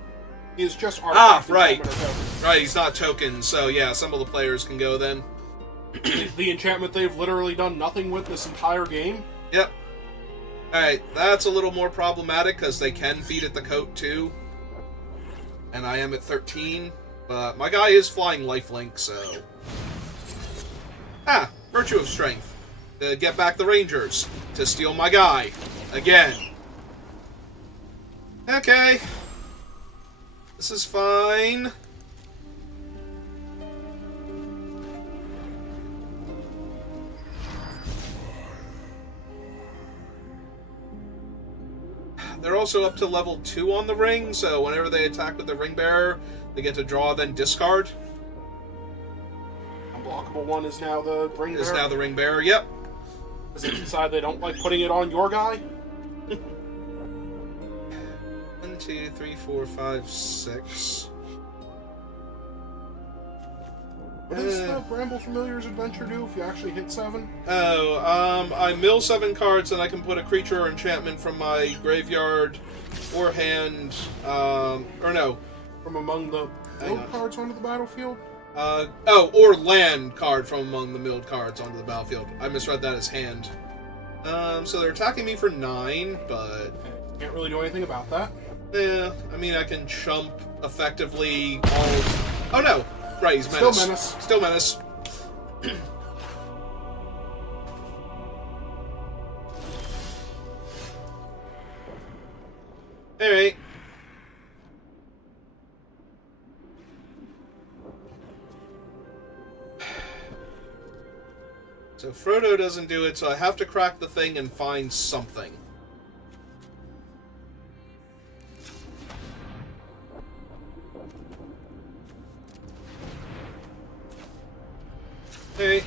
He is just Ah, artifact right. enchantment or token. Right, he's not tokens, so yeah, assemble the players can go then. The enchantment they've literally done nothing with this entire game. Yep. Alright, that's a little more problematic because they can feed it the coat too. And I am at 13, but my guy is flying lifelink, so... Ah, Virtue of Strength. To get back the Rangers. To steal my guy. Again. Okay. This is fine. They're also up to level 2 on the ring, so whenever they attack with the Ring Bearer, they get to draw, then discard. Unblockable one is now the ring Is bearer. now the Ring Bearer, yep. Does it decide they don't like putting it on your guy? 1, 2, 3, 4, 5, 6. What does the Bramble Familiar's Adventure do if you actually hit 7? Oh, I mill 7 cards and I can put a creature or enchantment from my graveyard or hand, or no. From among the build cards onto the battlefield? Or land card from among the milled cards onto the battlefield. I misread that as hand. So they're attacking me for 9, but... Okay. Can't really do anything about that. Yeah, I mean, I can chump effectively all... Oh, no! Right, he's Still menace. menace. Still menace. Alright. So Frodo doesn't do it, so I have to crack the thing and find something. Hey.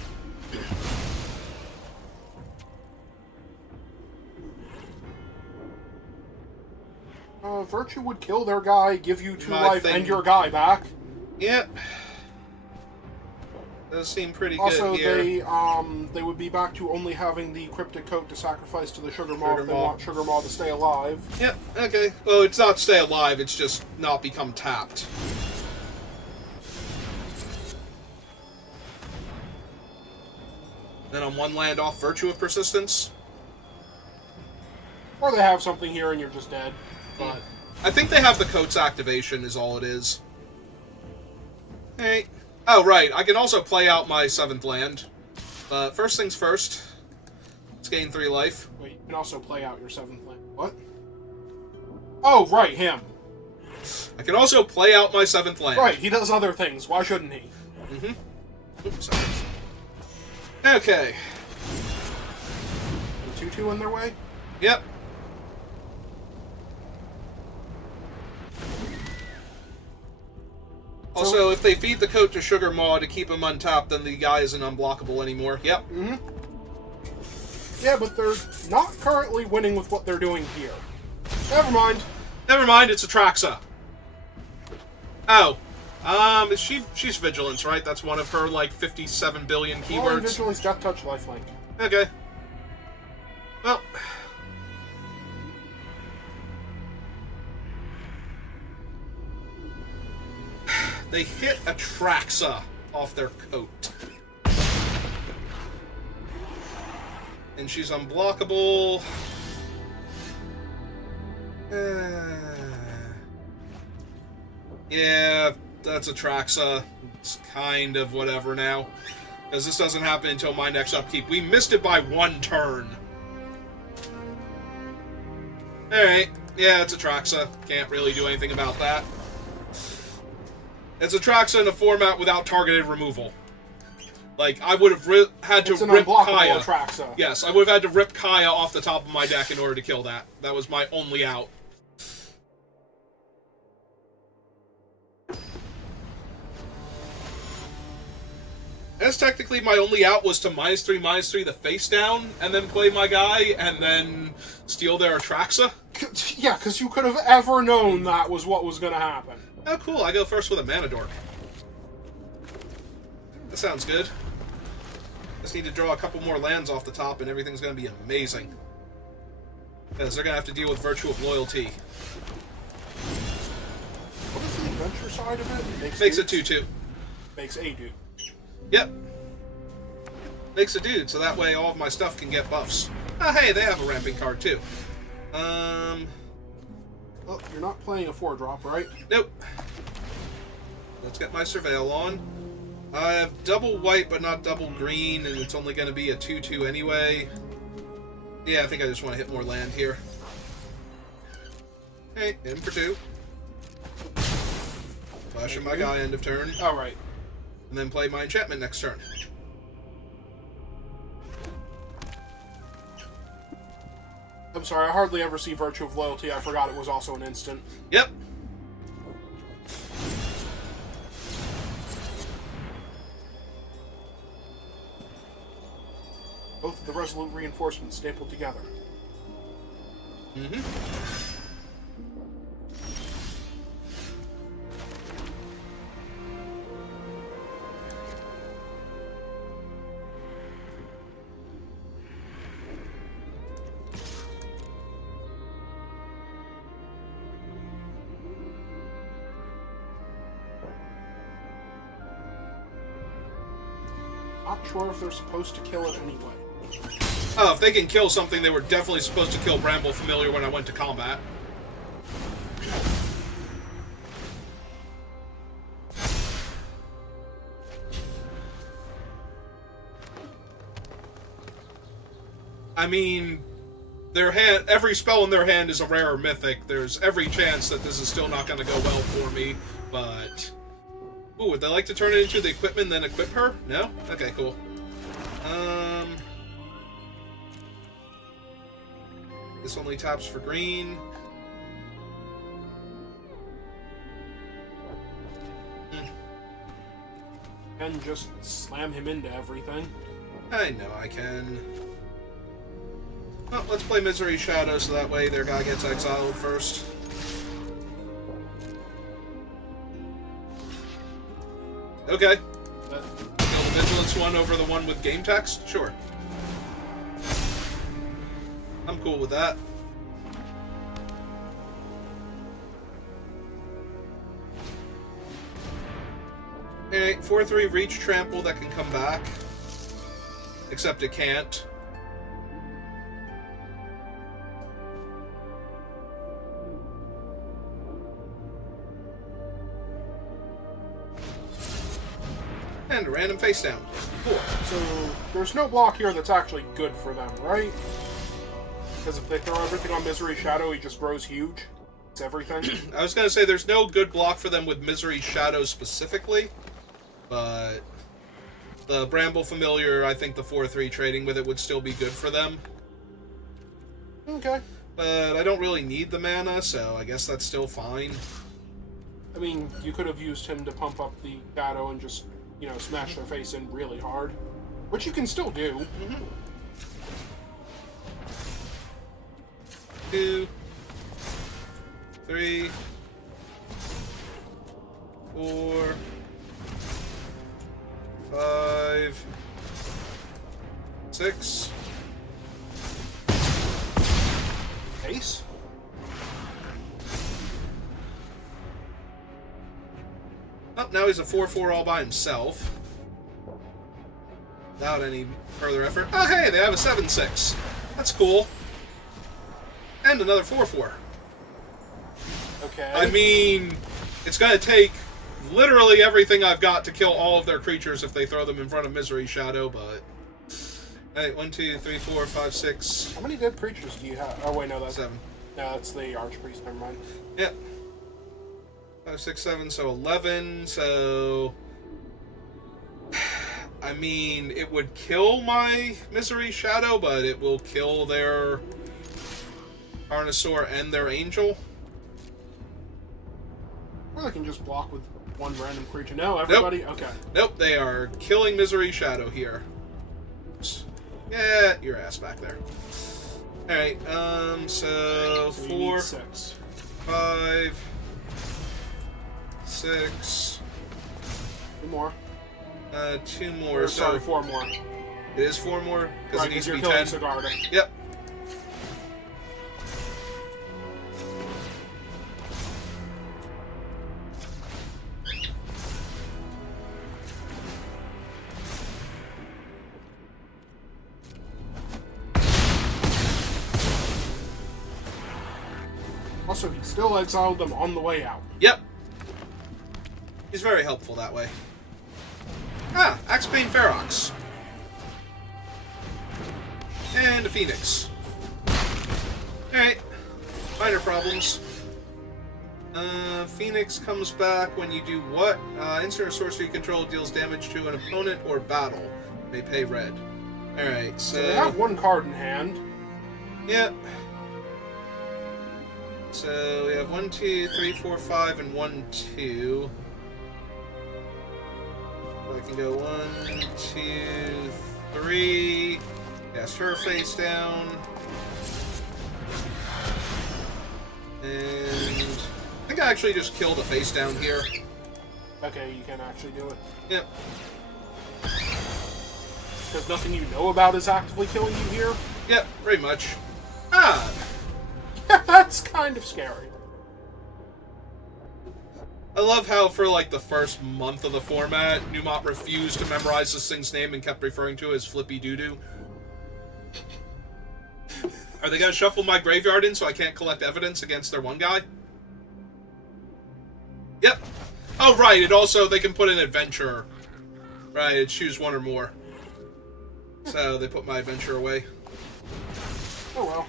Virtue would kill their guy, give you 2 My life, thing- and your guy back. Yep. Does seem pretty Also, good here. they would be back to only having the cryptic coat to sacrifice to the Sugar Maw Sugar if they Maw. want Sugar Maw to stay alive. Yep, okay. Well, it's not stay alive, it's just not become tapped. Then on one land off Virtue of Persistence. Or they have something here and you're just dead. But I think they have the coat's activation is all it is. Hey. Oh, right. I can also play out my 7th land. But first things first. Let's gain 3 life. wait, you can also play out your 7th land. What? Oh, right, him. I can also play out my 7th land. Right, he does other things. Why shouldn't he? Oops, sorry. Okay. 2-2 in their way? Yep. Also, if they feed the coat to Sugar Maw to keep him untapped, then the guy isn't unblockable anymore. Yep. Yeah, but they're not currently winning with what they're doing here. Never mind. Never mind, it's Atraxa. Oh. She's Vigilance, right? That's one of her, like, 57 billion Rolling keywords. Vigilance, Death Touch, Lifelink. Okay. Well. They hit Atraxa off their coat. And she's unblockable. Yeah, that's Atraxa. It's kind of whatever now. Because this doesn't happen until my next upkeep. We missed it by 1 turn. Alright. Yeah, it's Atraxa. Can't really do anything about that. It's Atraxa in a format without targeted removal. Like, I would have had to It's an rip unblockable Kaya. Atraxa. Yes, I would have had to rip Kaya off the top of my deck in order to kill that. That was my only out. As technically my only out was to -3/-3 the face down, and then play my guy, and then steal their Atraxa. Yeah, because you could have ever known that was what was going to happen. Oh, cool. I go first with a Mana Dork. That sounds good. Just need to draw a couple more lands off the top, and everything's going to be amazing. Because they're going to have to deal with Virtue of Loyalty. What is the adventure side of it? Makes it dudes? 2/2. Makes a dude. Yep. Makes a dude, so that way all of my stuff can get buffs. Oh, hey, they have a ramping card, too. Oh, you're not playing a 4-drop, right? Nope. Let's get my Surveil on. I have double white, but not double green, and it's only going to be a 2/2 anyway. Yeah, I think I just want to hit more land here. Hey, in for 2. Flashing my guy end of turn. All right. And then play my enchantment next turn. I'm sorry, I hardly ever see Virtue of Loyalty. I forgot it was also an instant. Yep. Both of the Resolute reinforcements stapled together. Not sure if they're supposed to kill it anyway. Oh, if they can kill something, they were definitely supposed to kill Bramble Familiar when I went to combat. I mean, every spell in their hand is a rare or mythic. There's every chance that this is still not going to go well for me, but... Ooh, would they like to turn it into the equipment and then equip her? No? Okay, cool. This only taps for green. And just slam him into everything. I know I can. Well, let's play Misery Shadow so that way their guy gets exiled first. Okay. Kill the Vigilance one over the one with game text? Sure. I'm cool with that. Alright, 4-3 reach trample that can come back. Except it can't. And a random face down. Cool. So, there's no block here that's actually good for them, right? Because if they throw everything on Misery Shadow, he just grows huge. It's everything. I was going to say there's no good block for them with Misery Shadow specifically, but the Bramble Familiar, I think the 4-3 trading with it would still be good for them. Okay. But I don't really need the mana, so I guess that's still fine. I mean, you could have used him to pump up the Shadow and just, you know, smash their face in really hard. Which you can still do. Mm-hmm. 2, 3, 4, 5, 6. Ace? Oh, now he's a 4-4 all by himself. Without any further effort. Oh, hey, they have a 7-6. That's cool. And another 4-4. Okay. I mean, it's going to take literally everything I've got to kill all of their creatures if they throw them in front of Misery Shadow, but... Alright, 1, 2, 3, 4, 5, 6. How many dead creatures do you have? Oh, wait, no, that's... 7. No, that's the Archpriest, never mind. Yep. 5, 6, 7, so 11, so... I mean, it would kill my Misery Shadow, but it will kill their Carnosaur and their Angel. Or they can just block with one random creature. No, everybody? Nope. Okay. Nope, they are killing Misery Shadow here. Oops. Yeah, your ass back there. Alright, so So 4, 6. 5, 6, 2 more. 2 more. Or, So sorry, 4 more. it is 4 more because Right, it needs you're to be killing 10. Sigarda. Yep. Also, he still exiled them on the way out. Yep. He's very helpful that way. Ah, Axebane Ferox. And a Phoenix. Alright. Minor problems. Phoenix comes back when you do what? Instant or sorcery control deals damage to an opponent or battle. May pay red. Alright, so... So they have one card in hand. Yep. So we have 1, 2, 3, 4, 5, and 1, 2. I can go 1, 2, 3. Cast her face down. And I think I actually just killed a face down here. Okay, you can actually do it. Yep. Because nothing you know about is actively killing you here. Yep, pretty much. Ah! That's kind of scary. I love how for like the first month of the format, Newmont refused to memorize this thing's name and kept referring to it as Flippy Doodoo. Are they going to shuffle my graveyard in so I can't collect evidence against their one guy? Yep. Oh, right. It also, they can put an adventurer. Right, choose one or more. So they put my adventure away. Oh,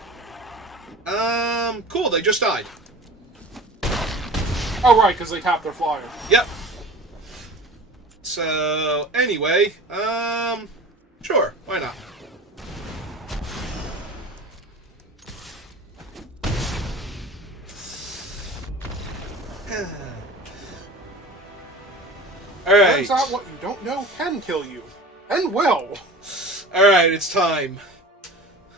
well. Cool. They just died. Oh, right, because they tapped their flyer. Yep. So, anyway, sure. Why not? Alright. Turns out what you don't know can kill you. And will. Alright, it's time.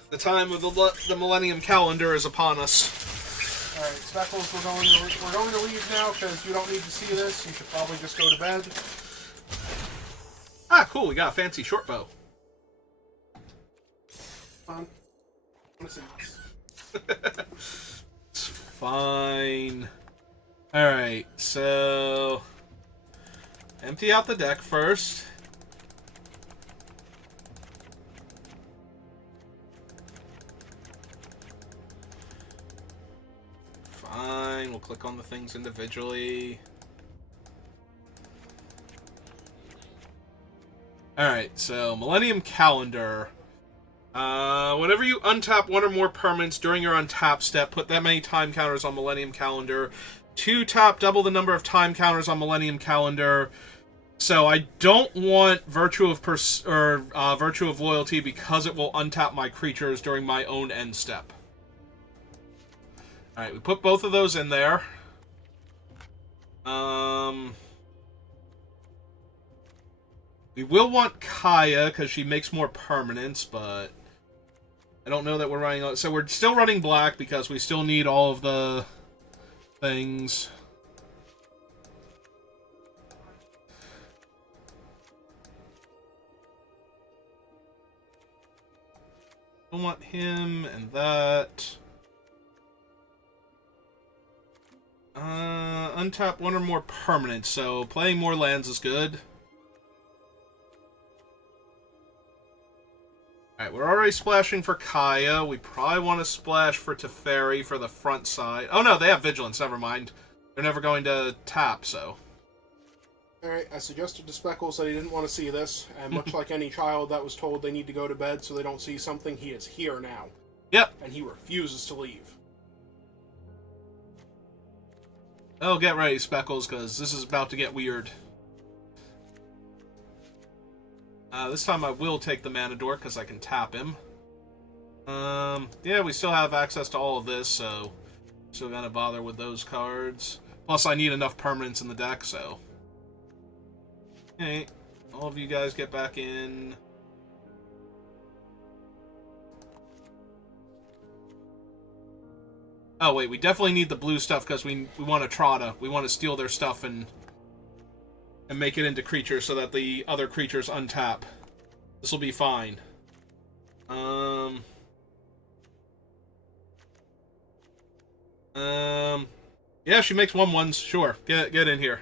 The time of the Millennium Calendar is upon us. Alright, Speckles, we're going to leave now because you don't need to see this. You should probably just go to bed. Ah, cool. We got a fancy short bow. Fine. I want to see this. It's fine. Alright, so... empty out the deck first. Fine, we'll click on the things individually. Alright, so Millennium Calendar. Whenever you untap one or more permanents during your untap step, put that many time counters on Millennium Calendar. 2 tap, double the number of time counters on Millennium Calendar. So I don't want Virtue of Virtue of Loyalty because it will untap my creatures during my own end step. Alright, we put both of those in there. We will want Kaya, because she makes more permanents, but... I don't know that we're running... So we're still running black, because we still need all of the... things. I want him and that. Untap one or more permanents, so playing more lands is good. Alright, we're already splashing for Kaya. We probably want to splash for Teferi for the front side. Oh no, they have Vigilance, never mind. They're never going to tap, so... Alright, I suggested to Speckles that he didn't want to see this, and much like any child that was told they need to go to bed so they don't see something, he is here now. Yep. And he refuses to leave. Oh, get ready, Speckles, because this is about to get weird. This time I will take the Mana Dork, because I can tap him. Yeah, we still have access to all of this, so... still gonna bother with those cards. Plus, I need enough permanents in the deck, so... Okay, all of you guys get back in. Oh, wait, we definitely need the blue stuff because we want to Trotta. We want to steal their stuff and make it into creatures so that the other creatures untap. This will be fine. Yeah, she makes 1/1s. Sure, get in here.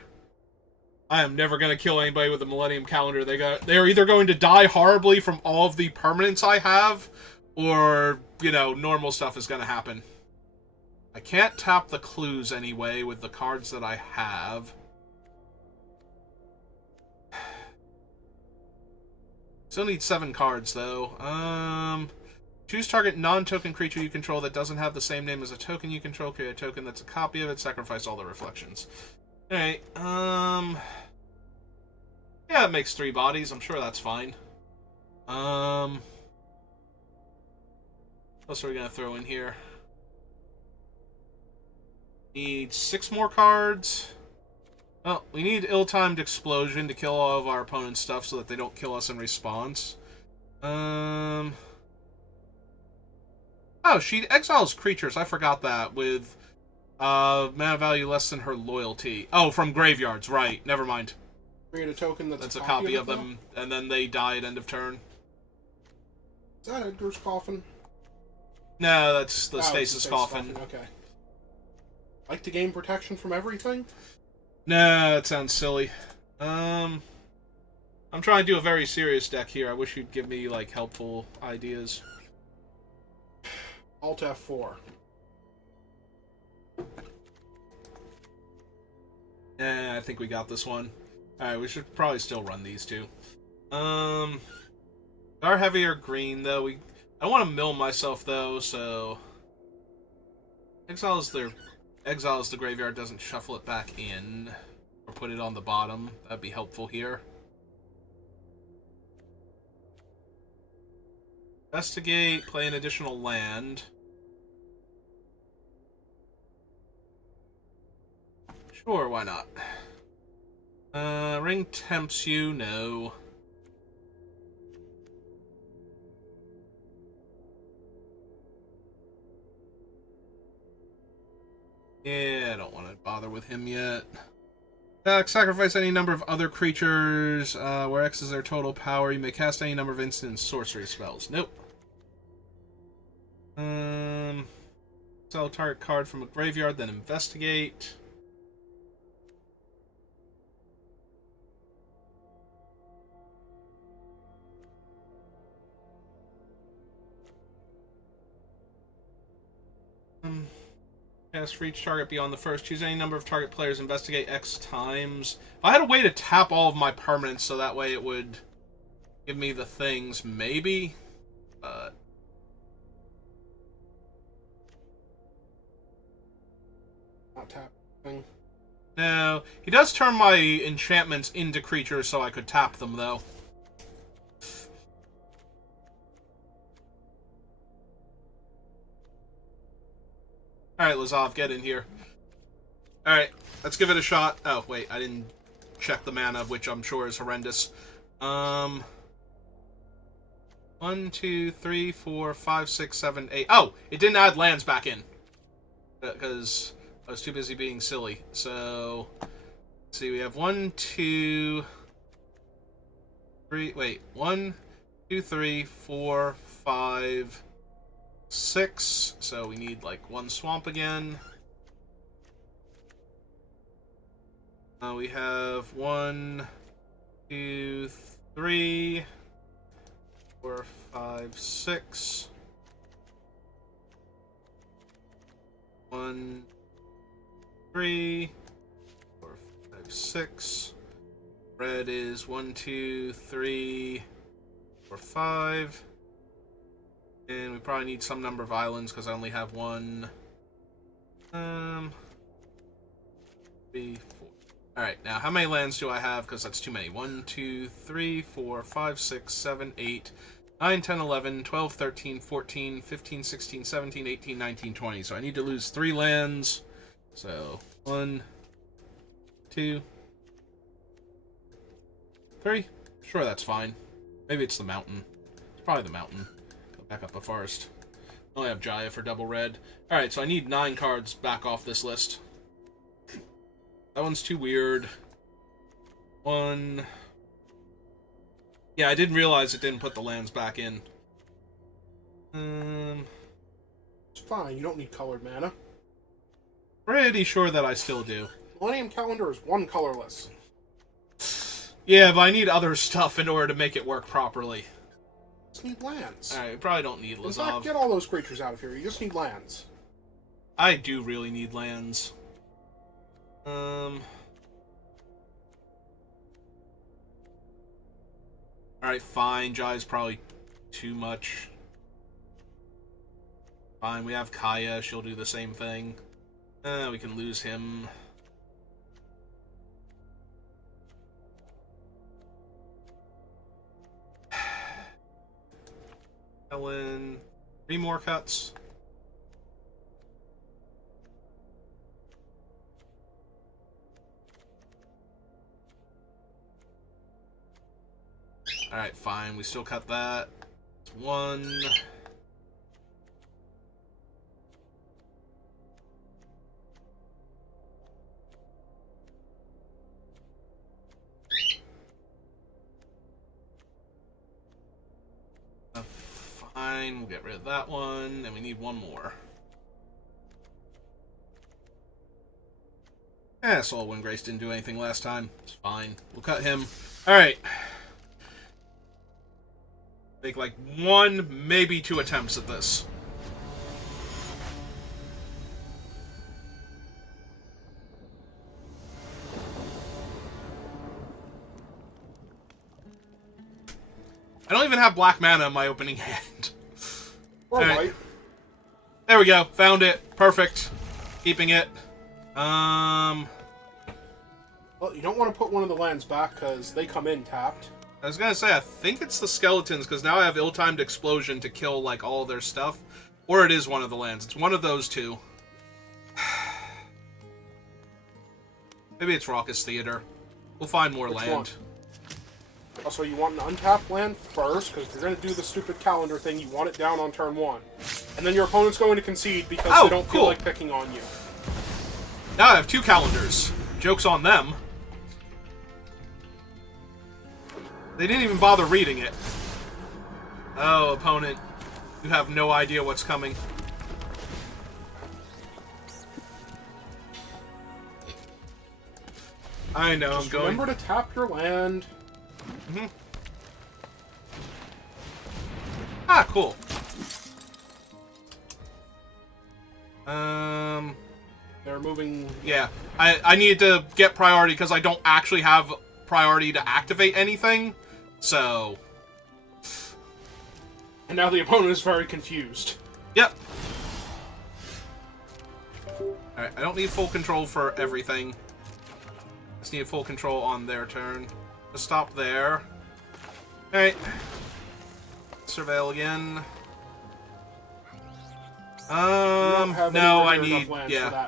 I am never going to kill anybody with a Millennium Calendar. They're either going to die horribly from all of the permanents I have, or, you know, normal stuff is going to happen. I can't tap the clues anyway with the cards that I have. Still need 7 cards, though. Choose target non-token creature you control that doesn't have the same name as a token you control. Create a token that's a copy of it. Sacrifice all the reflections. Alright, yeah, it makes 3 bodies. I'm sure that's fine. What else are we gonna throw in here? Need 6 more cards. Oh, we need ill-timed explosion to kill all of our opponent's stuff so that they don't kill us in response. Oh, she exiles creatures. I forgot that. With mana value less than her loyalty. Oh, from graveyards. Right. Never mind. Create a token that's a copy of them, and then they die at end of turn. Is that Edgar's coffin? No, that's the It's stasis coffin. Okay. Like to gain protection from everything? No, that sounds silly. I'm trying to do a very serious deck here. I wish you'd give me, like, helpful ideas. Alt F4. I think we got this one. Alright, we should probably still run these two. Our heavier green, though. I don't want to mill myself, though, so... Exiles the graveyard, doesn't shuffle it back in. Or put it on the bottom. That'd be helpful here. Investigate, play an additional land. Sure, why not? Ring tempts you, no. Yeah, I don't want to bother with him yet. Sacrifice any number of other creatures, where X is their total power. You may cast any number of instant sorcery spells. Nope. Sell a target card from a graveyard, then investigate. Cast for each target beyond the first. Choose any number of target players. Investigate X times. If I had a way to tap all of my permanents so that way it would give me the things, maybe. But... Not tapping. No. He does turn my enchantments into creatures so I could tap them, though. Alright, Lazov, get in here. Alright, let's give it a shot. Oh, wait, I didn't check the mana, which I'm sure is horrendous. 1, 2, 3, 4, 5, 6, 7, 8. Oh, it didn't add lands back in. Because I was too busy being silly. So, let's see, we have 1, 2, 3, wait, 1, 2, 3, 4, 5, 6, so we need like one swamp again. We have 1, 2, 3, 4, 5, 6. 1, 3, 4, 5, 6. Red is 1, 2, 3, 4, 5. And we probably need some number of islands because I only have one. 3, 4. Alright, now how many lands do I have? Because that's too many. 1, 2, 3, 4, 5, 6, 7, 8, 9, 10, 11, 12, 13, 14, 15, 16, 17, 18, 19, 20. So I need to lose 3 lands. So, 1, 2, 3. Sure, that's fine. Maybe it's the mountain. It's probably the mountain. Back up a forest. I only have Jaya for double red. Alright, so I need 9 cards back off this list. That one's too weird. 1. Yeah, I didn't realize it didn't put the lands back in. It's fine, you don't need colored mana. Pretty sure that I still do. Millennium Calendar is 1 colorless. Yeah, but I need other stuff in order to make it work properly. Just need lands. Alright, we probably don't need In fact, Lazov. get all those creatures out of here. You just need lands. I do really need lands. Alright, fine. Jai's probably too much. Fine, we have Kaya. She'll do the same thing. We can lose him. Helen. 3 more cuts. Alright, fine. We still cut that. It's 1. Fine, we'll get rid of that one, and we need 1 more. Soul Wind Grace didn't do anything last time. It's fine. We'll cut him. Alright. Make like 1, maybe 2 attempts at this. I don't even have black mana in my opening hand. Alright. Alright. There we go. Found it. Perfect. Keeping it. Well, you don't want to put one of the lands back because they come in tapped. I was gonna say, I think it's the skeletons, because now I have ill-timed explosion to kill, like, all their stuff. Or it is one of the lands. It's one of those two. Maybe it's Raucous Theater. We'll find more land. One? Also, you want an untapped land first, because if you're going to do the stupid calendar thing, you want it down on turn 1. And then your opponent's going to concede because they don't feel like picking on you. Now I have 2 calendars. Joke's on them. They didn't even bother reading it. Oh, opponent. You have no idea what's coming. I know, Just I'm going... remember to tap your land. Mm-hmm. Ah, cool. They're moving... Yeah. I need to get priority because I don't actually have priority to activate anything. So... And now the opponent is very confused. Yep. Alright, I don't need full control for everything. Just need full control on their turn. Just stop there. Alright. Surveil again. No, I need... Yeah.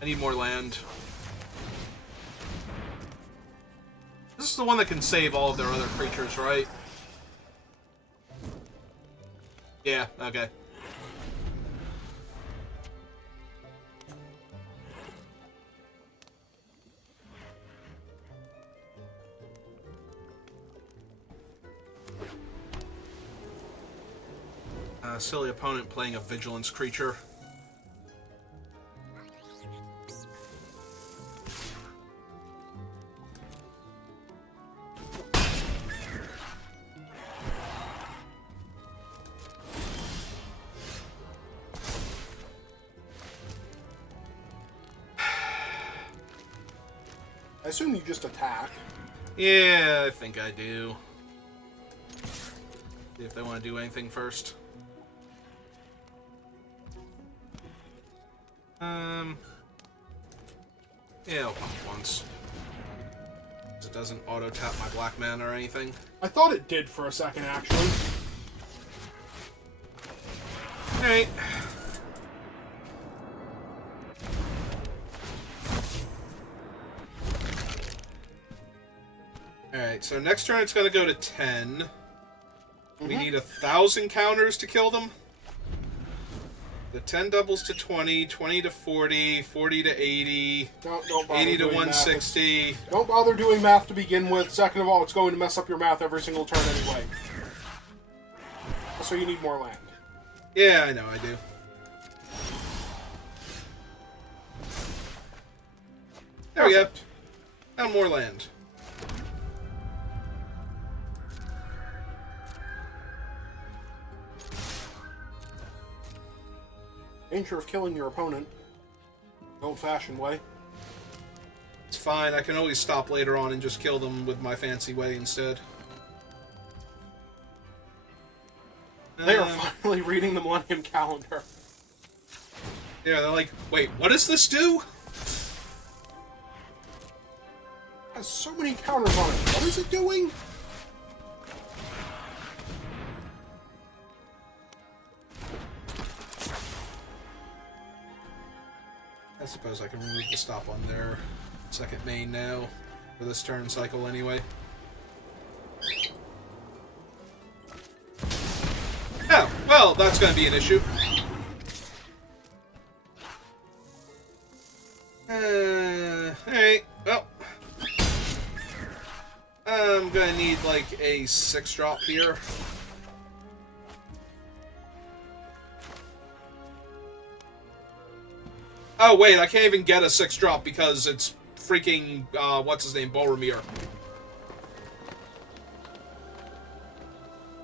I need more land. This is the one that can save all of their other creatures, right? Yeah, okay. Silly opponent playing a vigilance creature. I assume you just attack. Yeah, I think I do. See if they want to do anything first. Yeah, I'll pump once. It doesn't auto-tap my black mana or anything. I thought it did for a second, actually. Alright. Alright, so next turn it's gonna go to 10. We need 1,000 counters to kill them. The 10 doubles to 20, 20 to 40, 40 to 80, Don't 80 to 160. Don't bother doing math to begin with. Second of all, it's going to mess up your math every single turn anyway. Also, you need more land. Yeah, I know, I do. There we go. Now more land. Danger of killing your opponent. The old-fashioned way. It's fine, I can always stop later on and just kill them with my fancy way instead. They are finally reading the Millennium Calendar. Yeah, they're like, wait, what does this do? It has so many counters on it. What is it doing? I suppose I can remove the stop on their second main now, for this turn cycle anyway. Oh, well, that's going to be an issue. Alright, well. I'm going to need, like, a 6-drop here. Oh, wait, I can't even get a 6-drop because it's freaking, what's his name, Boromir.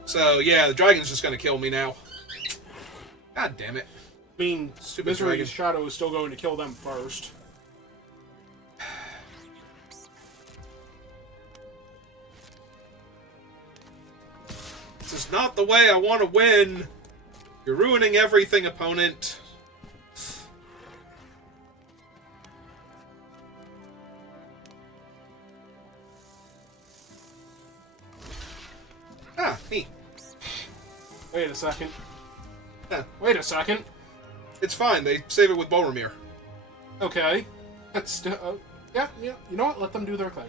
So, yeah, the dragon's just gonna kill me now. God damn it. I mean, Stupid Misery's dragon. Shadow is still going to kill them first. not the way I want to win. You're ruining everything, opponent. Ah, neat. Wait a second. Huh. Wait a second. It's fine. They save it with Boromir. Okay. That's still... yeah. You know what? Let them do their thing.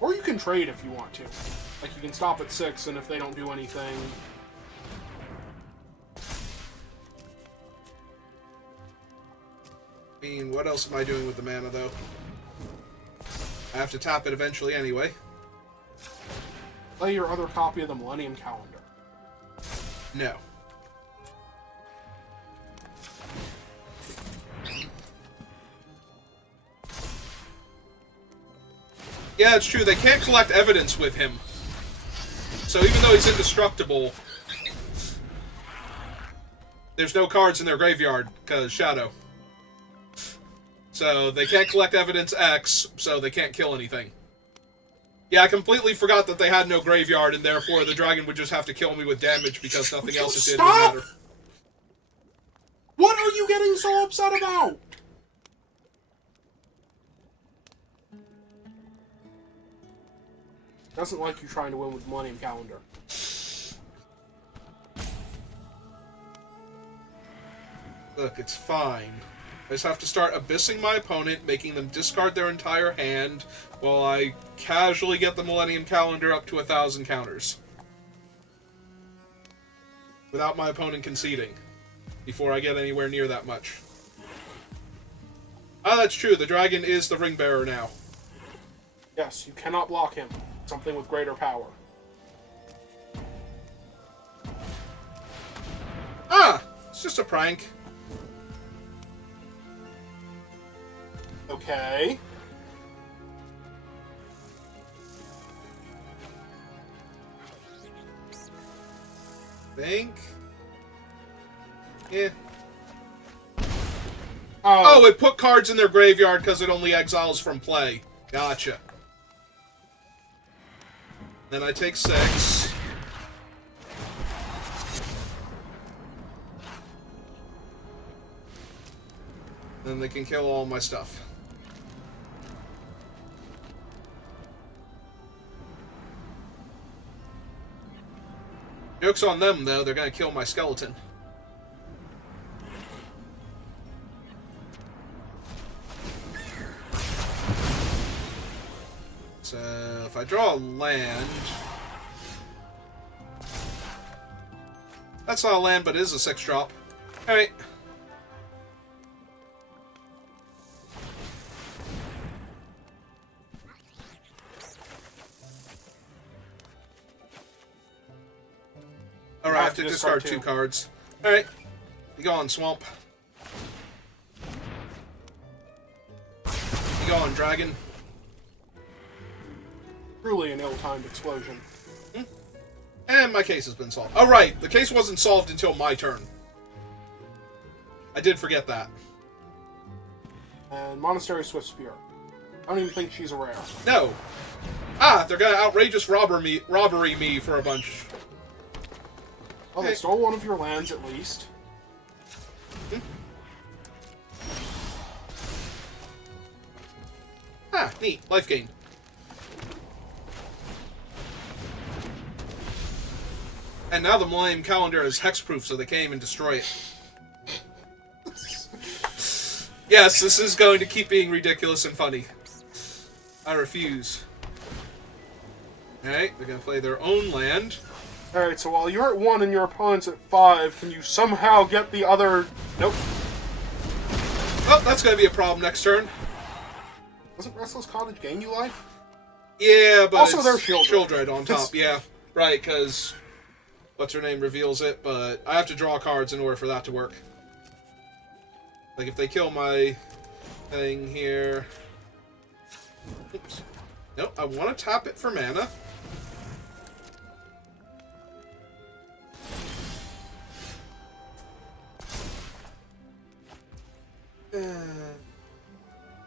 Or you can trade if you want to. Like, you can stop at 6, and if they don't do anything... I mean, what else am I doing with the mana, though? I have to tap it eventually anyway. Play your other copy of the Millennium Calendar. No. Yeah, it's true. They can't collect evidence with him. So even though he's indestructible, there's no cards in their graveyard, because Shadow. So they can't collect evidence X, so they can't kill anything. Yeah, I completely forgot that they had no graveyard, and therefore the dragon would just have to kill me with damage because nothing else it did would matter. What are you getting so upset about? Doesn't like you trying to win with Millennium Calendar. Look, it's fine. I just have to start abyssing my opponent, making them discard their entire hand, while I casually get the Millennium Calendar up to 1,000 counters. Without my opponent conceding, before I get anywhere near that much. Ah, that's true, the dragon is the ring bearer now. Yes, you cannot block him. Something with greater power. Ah! It's just a prank. Okay. Think? Yeah. Oh, Oh, it put cards in their graveyard because it only exiles from play. Gotcha. Then I take 6. Then they can kill all my stuff. Joke's on them, though. They're gonna kill my skeleton. So, if I draw a land... That's not a land, but it is a 6-drop. Alright. Alright, I have to discard 2 cards. Alright. You go on, Swamp. You go on, Dragon. truly an ill-timed explosion. And my case has been solved. Oh, right. The case wasn't solved until my turn. I did forget that. And Monastery Swift Spear. I don't even think she's a rare. No. Ah, they're gonna outrageous robbery me for a bunch. Well, they stole one of your lands at least. Ah, neat. Life gain. And now the Millennium Calendar is hexproof, so they can't even destroy it. Yes, this is going to keep being ridiculous and funny. I refuse. Alright, they're going to play their own land. Alright, so while you're at 1 and your opponent's at 5, can you somehow get the other... Nope. Well, that's going to be a problem next turn. Doesn't Restless Cottage gain you life? Yeah, but Also, it's they're Shieldred. Shieldred on top, yeah. Right, because... What's-her-name reveals it, but I have to draw cards in order for that to work. Like, if they kill my thing here... Oops. Nope, I want to tap it for mana.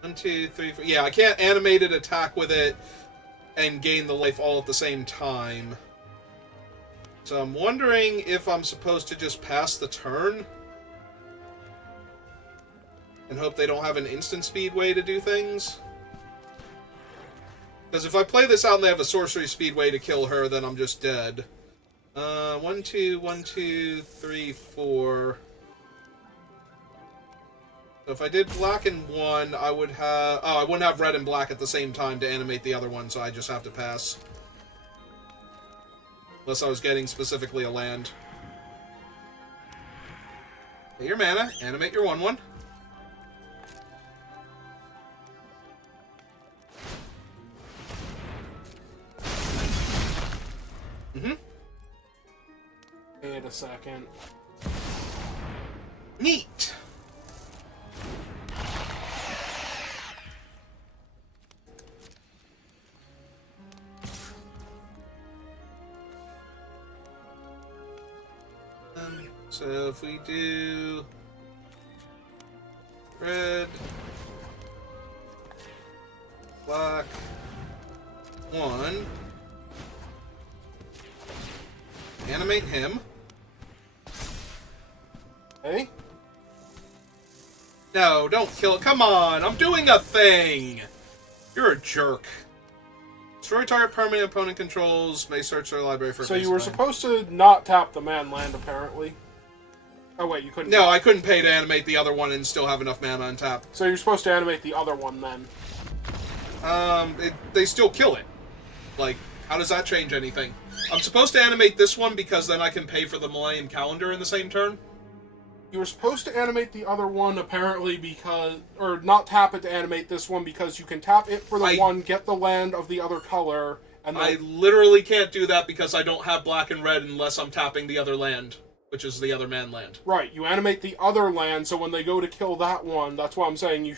One, two, three, four. Yeah, I can't animated attack with it and gain the life all at the same time. So I'm wondering if I'm supposed to just pass the turn and hope they don't have an instant speed way to do things. Because if I play this out and they have a sorcery speed way to kill her, then I'm just dead. 1, 2, 1, 2, 3, 4. So if I did black and 1, I would have... Oh, I wouldn't have red and black at the same time to animate the other one, so I just have to pass. Unless I was getting specifically a land. Get your mana, animate your 1/1. Wait a second. Neat! So if we do red, black, 1, animate him. Hey? No, don't kill it. Come on, I'm doing a thing! You're a jerk. Destroy target permanent opponent controls, may search their library for So basic you were land. supposed to not tap the man land, apparently. Oh wait, you couldn't. No, I couldn't pay to animate the other one and still have enough mana on tap. So you're supposed to animate the other one then. They still kill it. Like, how does that change anything? I'm supposed to animate this one because then I can pay for the Millennium Calendar in the same turn? You were supposed to animate the other one, apparently, because... Or not tap it to animate this one, because you can tap it for the one, get the land of the other color, and then... I literally can't do that because I don't have black and red unless I'm tapping the other land, which is the other man land. Right, you animate the other land, so when they go to kill that one, that's why I'm saying you...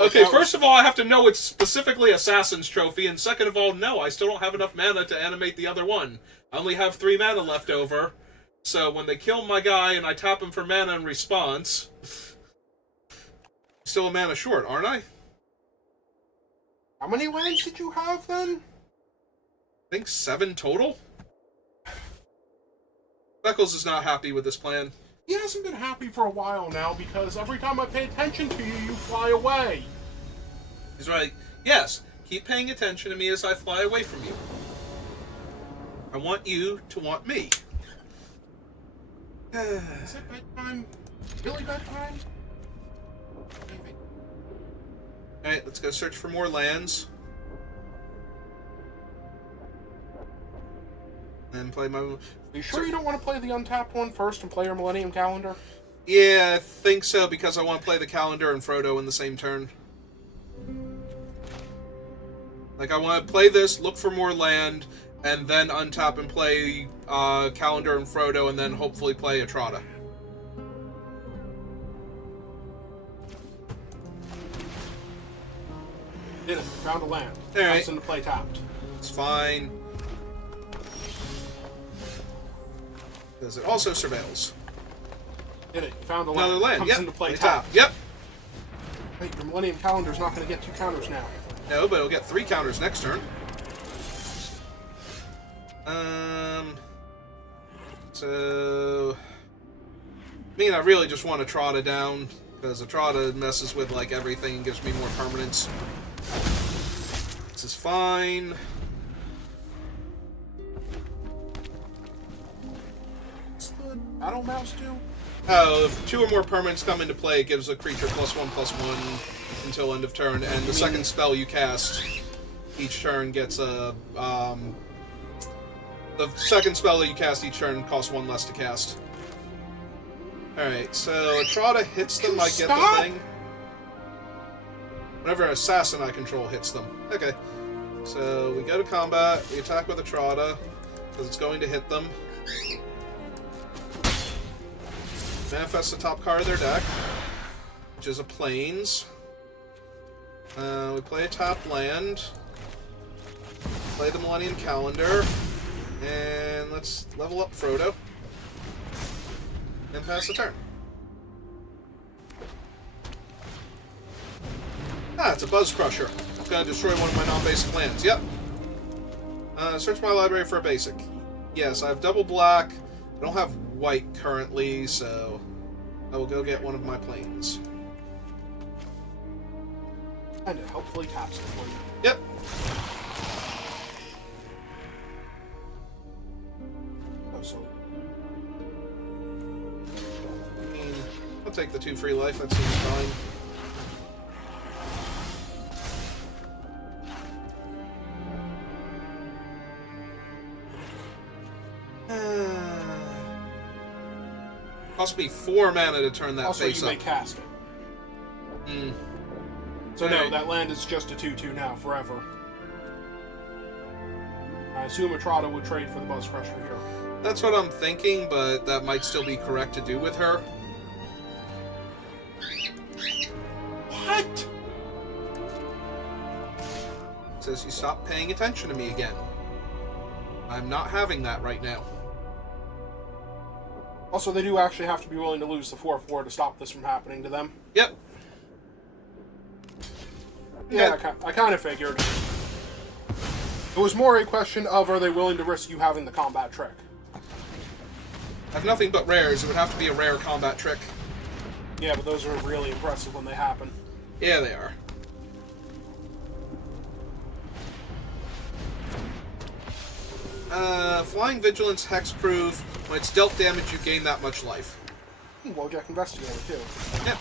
Okay, first of all, I have to know it's specifically Assassin's Trophy, and second of all, no, I still don't have enough mana to animate the other one. I only have 3 mana left over, so when they kill my guy and I tap him for mana in response, I'm still a mana short, aren't I? How many lands did you have, then? I think 7 total? Beckles is not happy with this plan. He hasn't been happy for a while now, because every time I pay attention to you, you fly away. He's right. Yes, keep paying attention to me as I fly away from you. I want you to want me. Is it bedtime? Really bedtime? Maybe. Alright, let's go search for more lands. And play my... Are you sure you don't want to play the untapped one first and play your Millennium Calendar? Yeah, I think so, because I want to play the calendar and Frodo in the same turn. Like, I want to play this, look for more land, and then untap and play calendar and Frodo, and then hopefully play Etrata. Did it. Found a land. Alright. Comes into play tapped. It's fine. Because it also surveils. Did it. Found a land. Another land, Comes yep. into play Play tap. tapped. Yep. Wait, your Millennium Calendar's not going to get 2 counters now. No, but it'll get 3 counters next turn. So... I mean, I really just want Etrata down, because Etrata messes with, like, everything and gives me more permanence. This is fine. What's the Battle Mouse do? Oh, if 2 or more permanents come into play, it gives a creature +1/+1 until end of turn, and the second spell you cast each turn gets a... the second spell that you cast each turn costs 1 less to cast. Alright, so Etrata hits them, I get Stop! the thing. Whenever an assassin I control hits them. Okay. So we go to combat, we attack with Etrata, because it's going to hit them. Manifest the top card of their deck, which is a Plains. We play a top land. Play the Millennium Calendar. And let's level up Frodo. And pass the turn. Ah, it's a Buzz Crusher. It's gonna destroy one of my non-basic lands. Yep. Search my library for a basic. Yes, I have double black. I don't have white currently, so I will go get one of my planes. And it hopefully taps it for you. Yep. Oh, so I mean, I'll take the 2 free life. That seems fine. Cost me 4 mana to turn that also, face you up. may cast it. Hmm. So no, Alright. that land is just a 2/2 now, forever. I assume Atrada would trade for the Buzz Crusher here. That's what I'm thinking, but that might still be correct to do with her. What? It says you stopped paying attention to me again. I'm not having that right now. Also, they do actually have to be willing to lose the 4/4 to stop this from happening to them. Yep. Yeah, I kind of figured. It was more a question of, are they willing to risk you having the combat trick? I have nothing but rares. It would have to be a rare combat trick. Yeah, but those are really impressive when they happen. Yeah, they are. Flying Vigilance Hexproof. When it's dealt damage, you gain that much life. Wojak Investigator, too. Yep.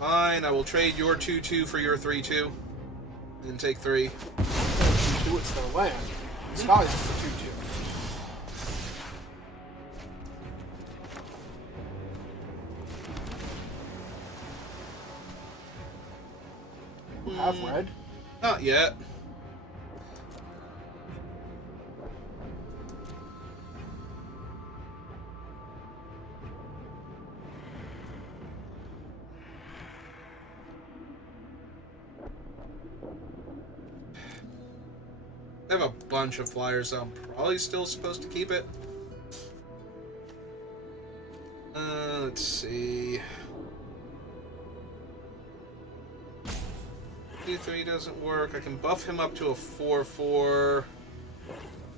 Fine, I will trade your 2/2 for your 3/2. And take 3. Do it's their land. Skies is the 2/2. You have red? Not yet. I have a bunch of flyers, so I'm probably still supposed to keep it. Let's see. 2/3 doesn't work. I can buff him up to a 4/4,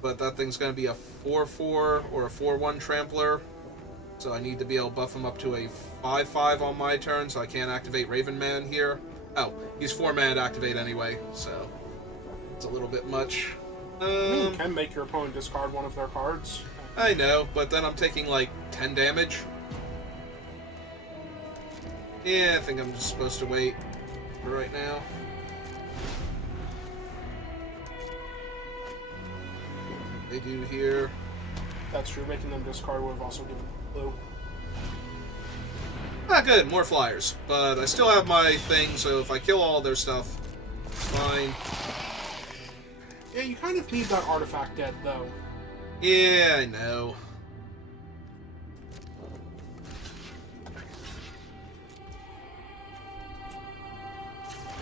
but that thing's going to be a 4/4 or a 4/1 trampler. So I need to be able to buff him up to a 5/5 on my turn, so I can't activate Raven Man here. Oh, he's 4 mana to activate anyway, so it's a little bit much. You can make your opponent discard one of their cards. I know, but then I'm taking like 10 damage. Yeah, I think I'm just supposed to wait for right now. They do here. That's true. Making them discard would have also given blue. Not good, more flyers. But I still have my thing, so if I kill all their stuff, fine. Yeah, you kind of need that artifact dead, though. Yeah, I know.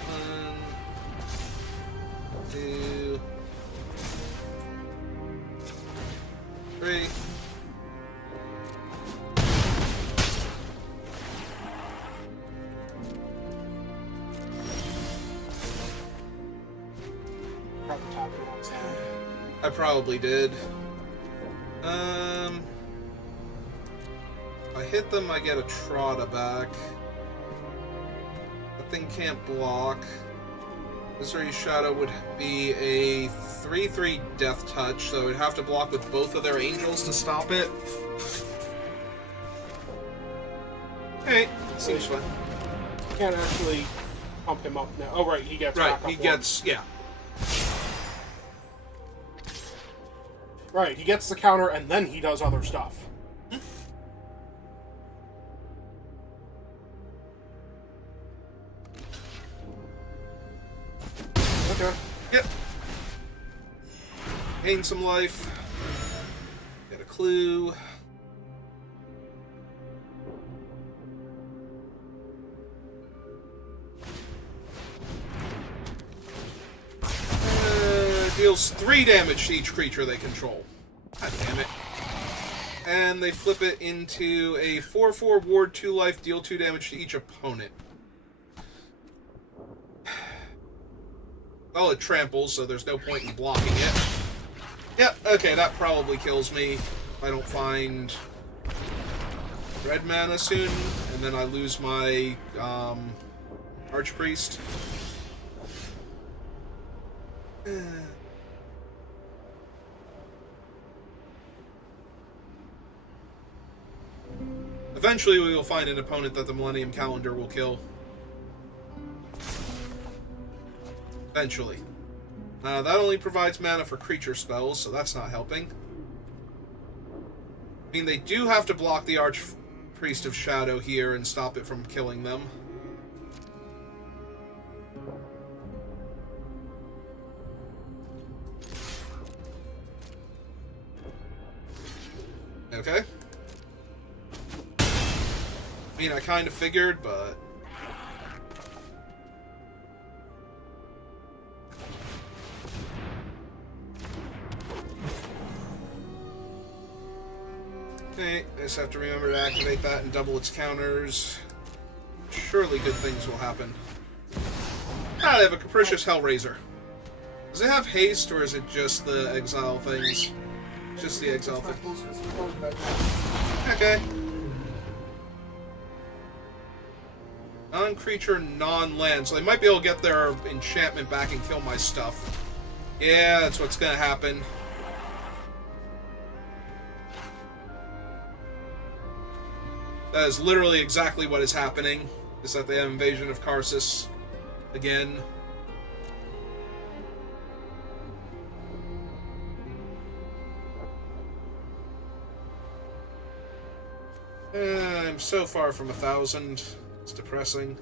One, 2, 3. Probably tap your one's hand. I probably did. If I hit them, I get a Trotta back. That thing can't block. Misery Shadow would be a 3/3 Death Touch, so I'd have to block with both of their angels to stop it. Hey, seems fun. You can't actually pump him up now. Oh, right, he gets Right, back up he one. gets, yeah. Right, he gets the counter and then he does other stuff. Okay. Yep. Gain some life. Get a clue. Deals 3 damage to each creature they control. God damn it. And they flip it into a 4/4 ward 2 life, deal 2 damage to each opponent. Well, it tramples, so there's no point in blocking it. Yep, okay, that probably kills me if I don't find red mana soon, and then I lose my Archpriest. Eventually we will find an opponent that the Millennium Calendar will kill. Eventually. That only provides mana for creature spells, so that's not helping. I mean, they do have to block the Archpriest of Shadow here and stop it from killing them. Okay. I mean, I kind of figured, but... Okay, I just have to remember to activate that and double its counters. Surely good things will happen. Ah, they have a Capricious Hellraiser. Does it have haste, or is it just the exile things? Just the exile things. Okay. Non-creature, non-land. So they might be able to get their enchantment back and kill my stuff. Yeah, that's what's gonna happen. That is literally exactly what is happening. Is that they have Invasion of Karsus again. I'm so far from 1,000. It's depressing.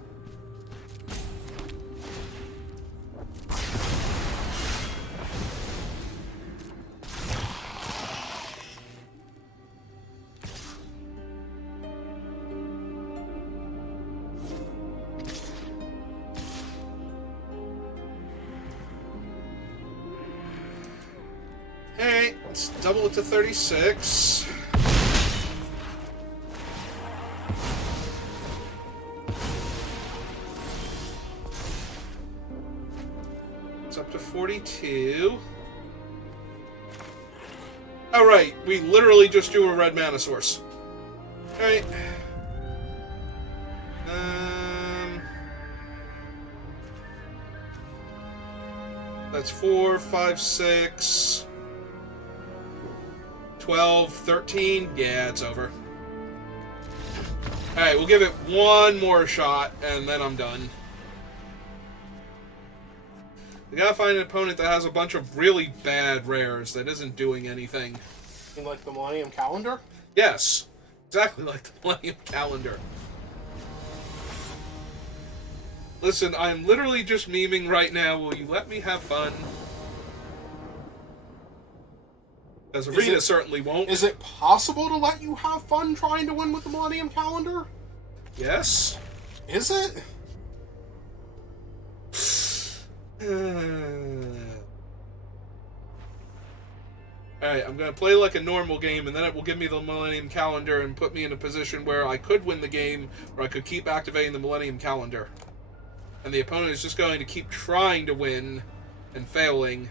Hey, let's double it to 36. Up to 42. Alright, we literally just drew a red mana source. Alright. That's 4, 5, 6, 12, 13. Yeah, it's over. Alright, we'll give it one more shot, and then I'm done. We gotta find an opponent that has a bunch of really bad rares that isn't doing anything. You like the Millennium Calendar? Yes. Exactly like the Millennium Calendar. Listen, I'm literally just memeing right now. Will you let me have fun? Because Arena certainly won't. Is it possible to let you have fun trying to win with the Millennium Calendar? Yes. Is it? Alright, I'm gonna play like a normal game, and then it will give me the Millennium Calendar and put me in a position where I could win the game, or I could keep activating the Millennium Calendar. And the opponent is just going to keep trying to win and failing,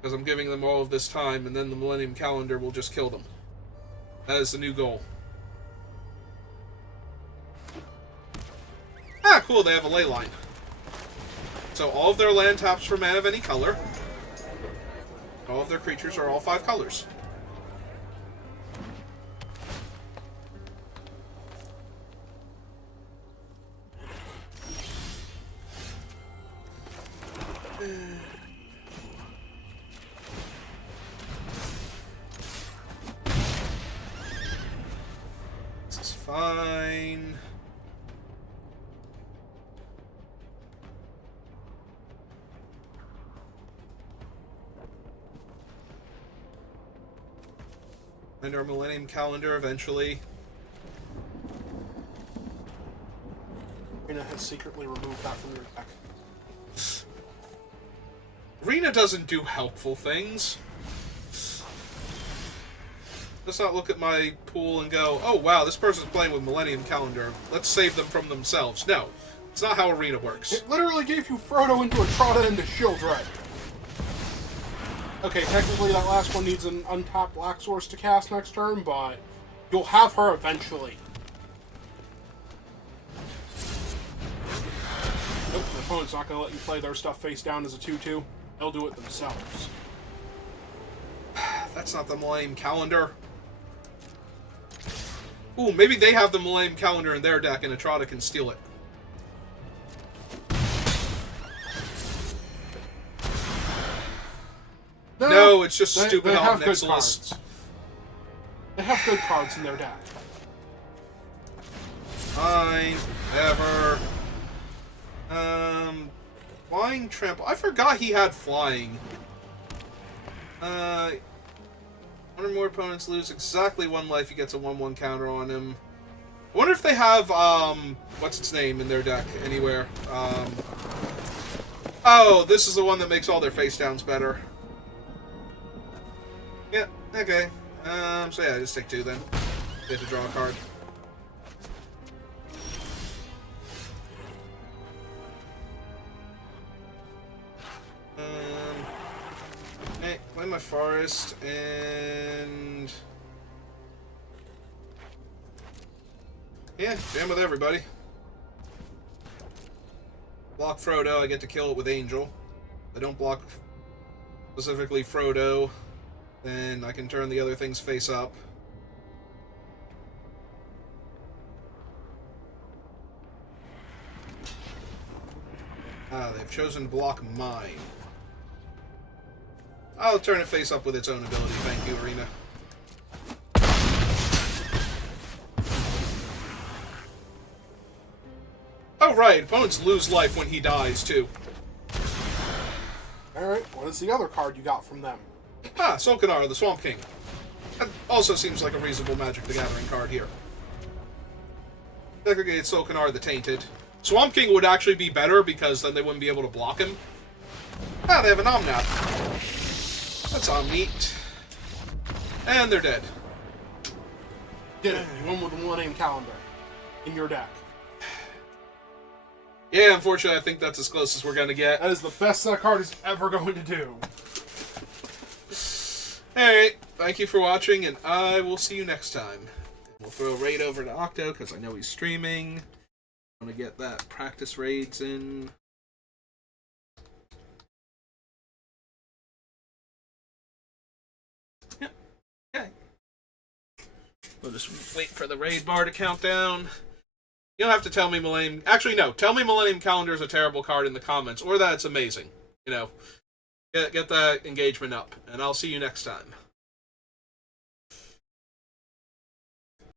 because I'm giving them all of this time, and then the Millennium Calendar will just kill them. That is the new goal. Ah, cool, they have a ley line. So all of their land taps for mana of any color. All of their creatures are all 5 colors. This is fine. And our Millennium Calendar eventually. Arena has secretly removed that from your deck. Arena doesn't do helpful things. Let's not look at my pool and go, oh wow, this person's playing with Millennium Calendar. Let's save them from themselves. No. It's not how Arena works. It literally gave you Frodo into Etrata into Shieldred. Okay, technically that last one needs an untapped Black Source to cast next turn, but you'll have her eventually. Nope, the opponent's not going to let you play their stuff face down as a 2-2. They'll do it themselves. That's not the Millennium Calendar. Ooh, maybe they have the Millennium Calendar in their deck and Etrata can steal it. No, it's just stupid they have Alt good Nixilis. cards. They have good cards in their deck. Fine, whatever. Flying Trample. I forgot he had flying. One or more opponents lose exactly 1 life. He gets a 1/1 counter on him. I wonder if they have, what's its name in their deck anywhere? Oh, this is the one that makes all their face downs better. Yeah, okay. So yeah, just take 2 then. Get to draw a card. Hey, play my forest and yeah, jam with everybody. Block Frodo, I get to kill it with Angel. If I don't block specifically Frodo, then I can turn the other things face up. Ah, they've chosen to block mine. I'll turn it face up with its own ability. Thank you, Arena. Oh, right. Opponents lose life when he dies, too. Alright, what is the other card you got from them? Ah, Solkanar, the Swamp King. That also seems like a reasonable Magic the Gathering card here. Segregate Solkanar the Tainted. Swamp King would actually be better because then they wouldn't be able to block him. Ah, they have an Omnath. That's all neat. And they're dead. Did it. You won with the Millennium Calendar in your deck. Yeah, unfortunately, I think that's as close as we're going to get. That is the best that card is ever going to do. Alright, thank you for watching, and I will see you next time. We'll throw a raid over to Octo, because I know he's streaming. I want to get that practice raids in. Yeah, okay. We'll just wait for the raid bar to count down. You don't have to tell me Millennium... Actually, no. Tell me Millennium Calendar is a terrible card in the comments, or that it's amazing. You know, get that engagement up, and I'll see you next time.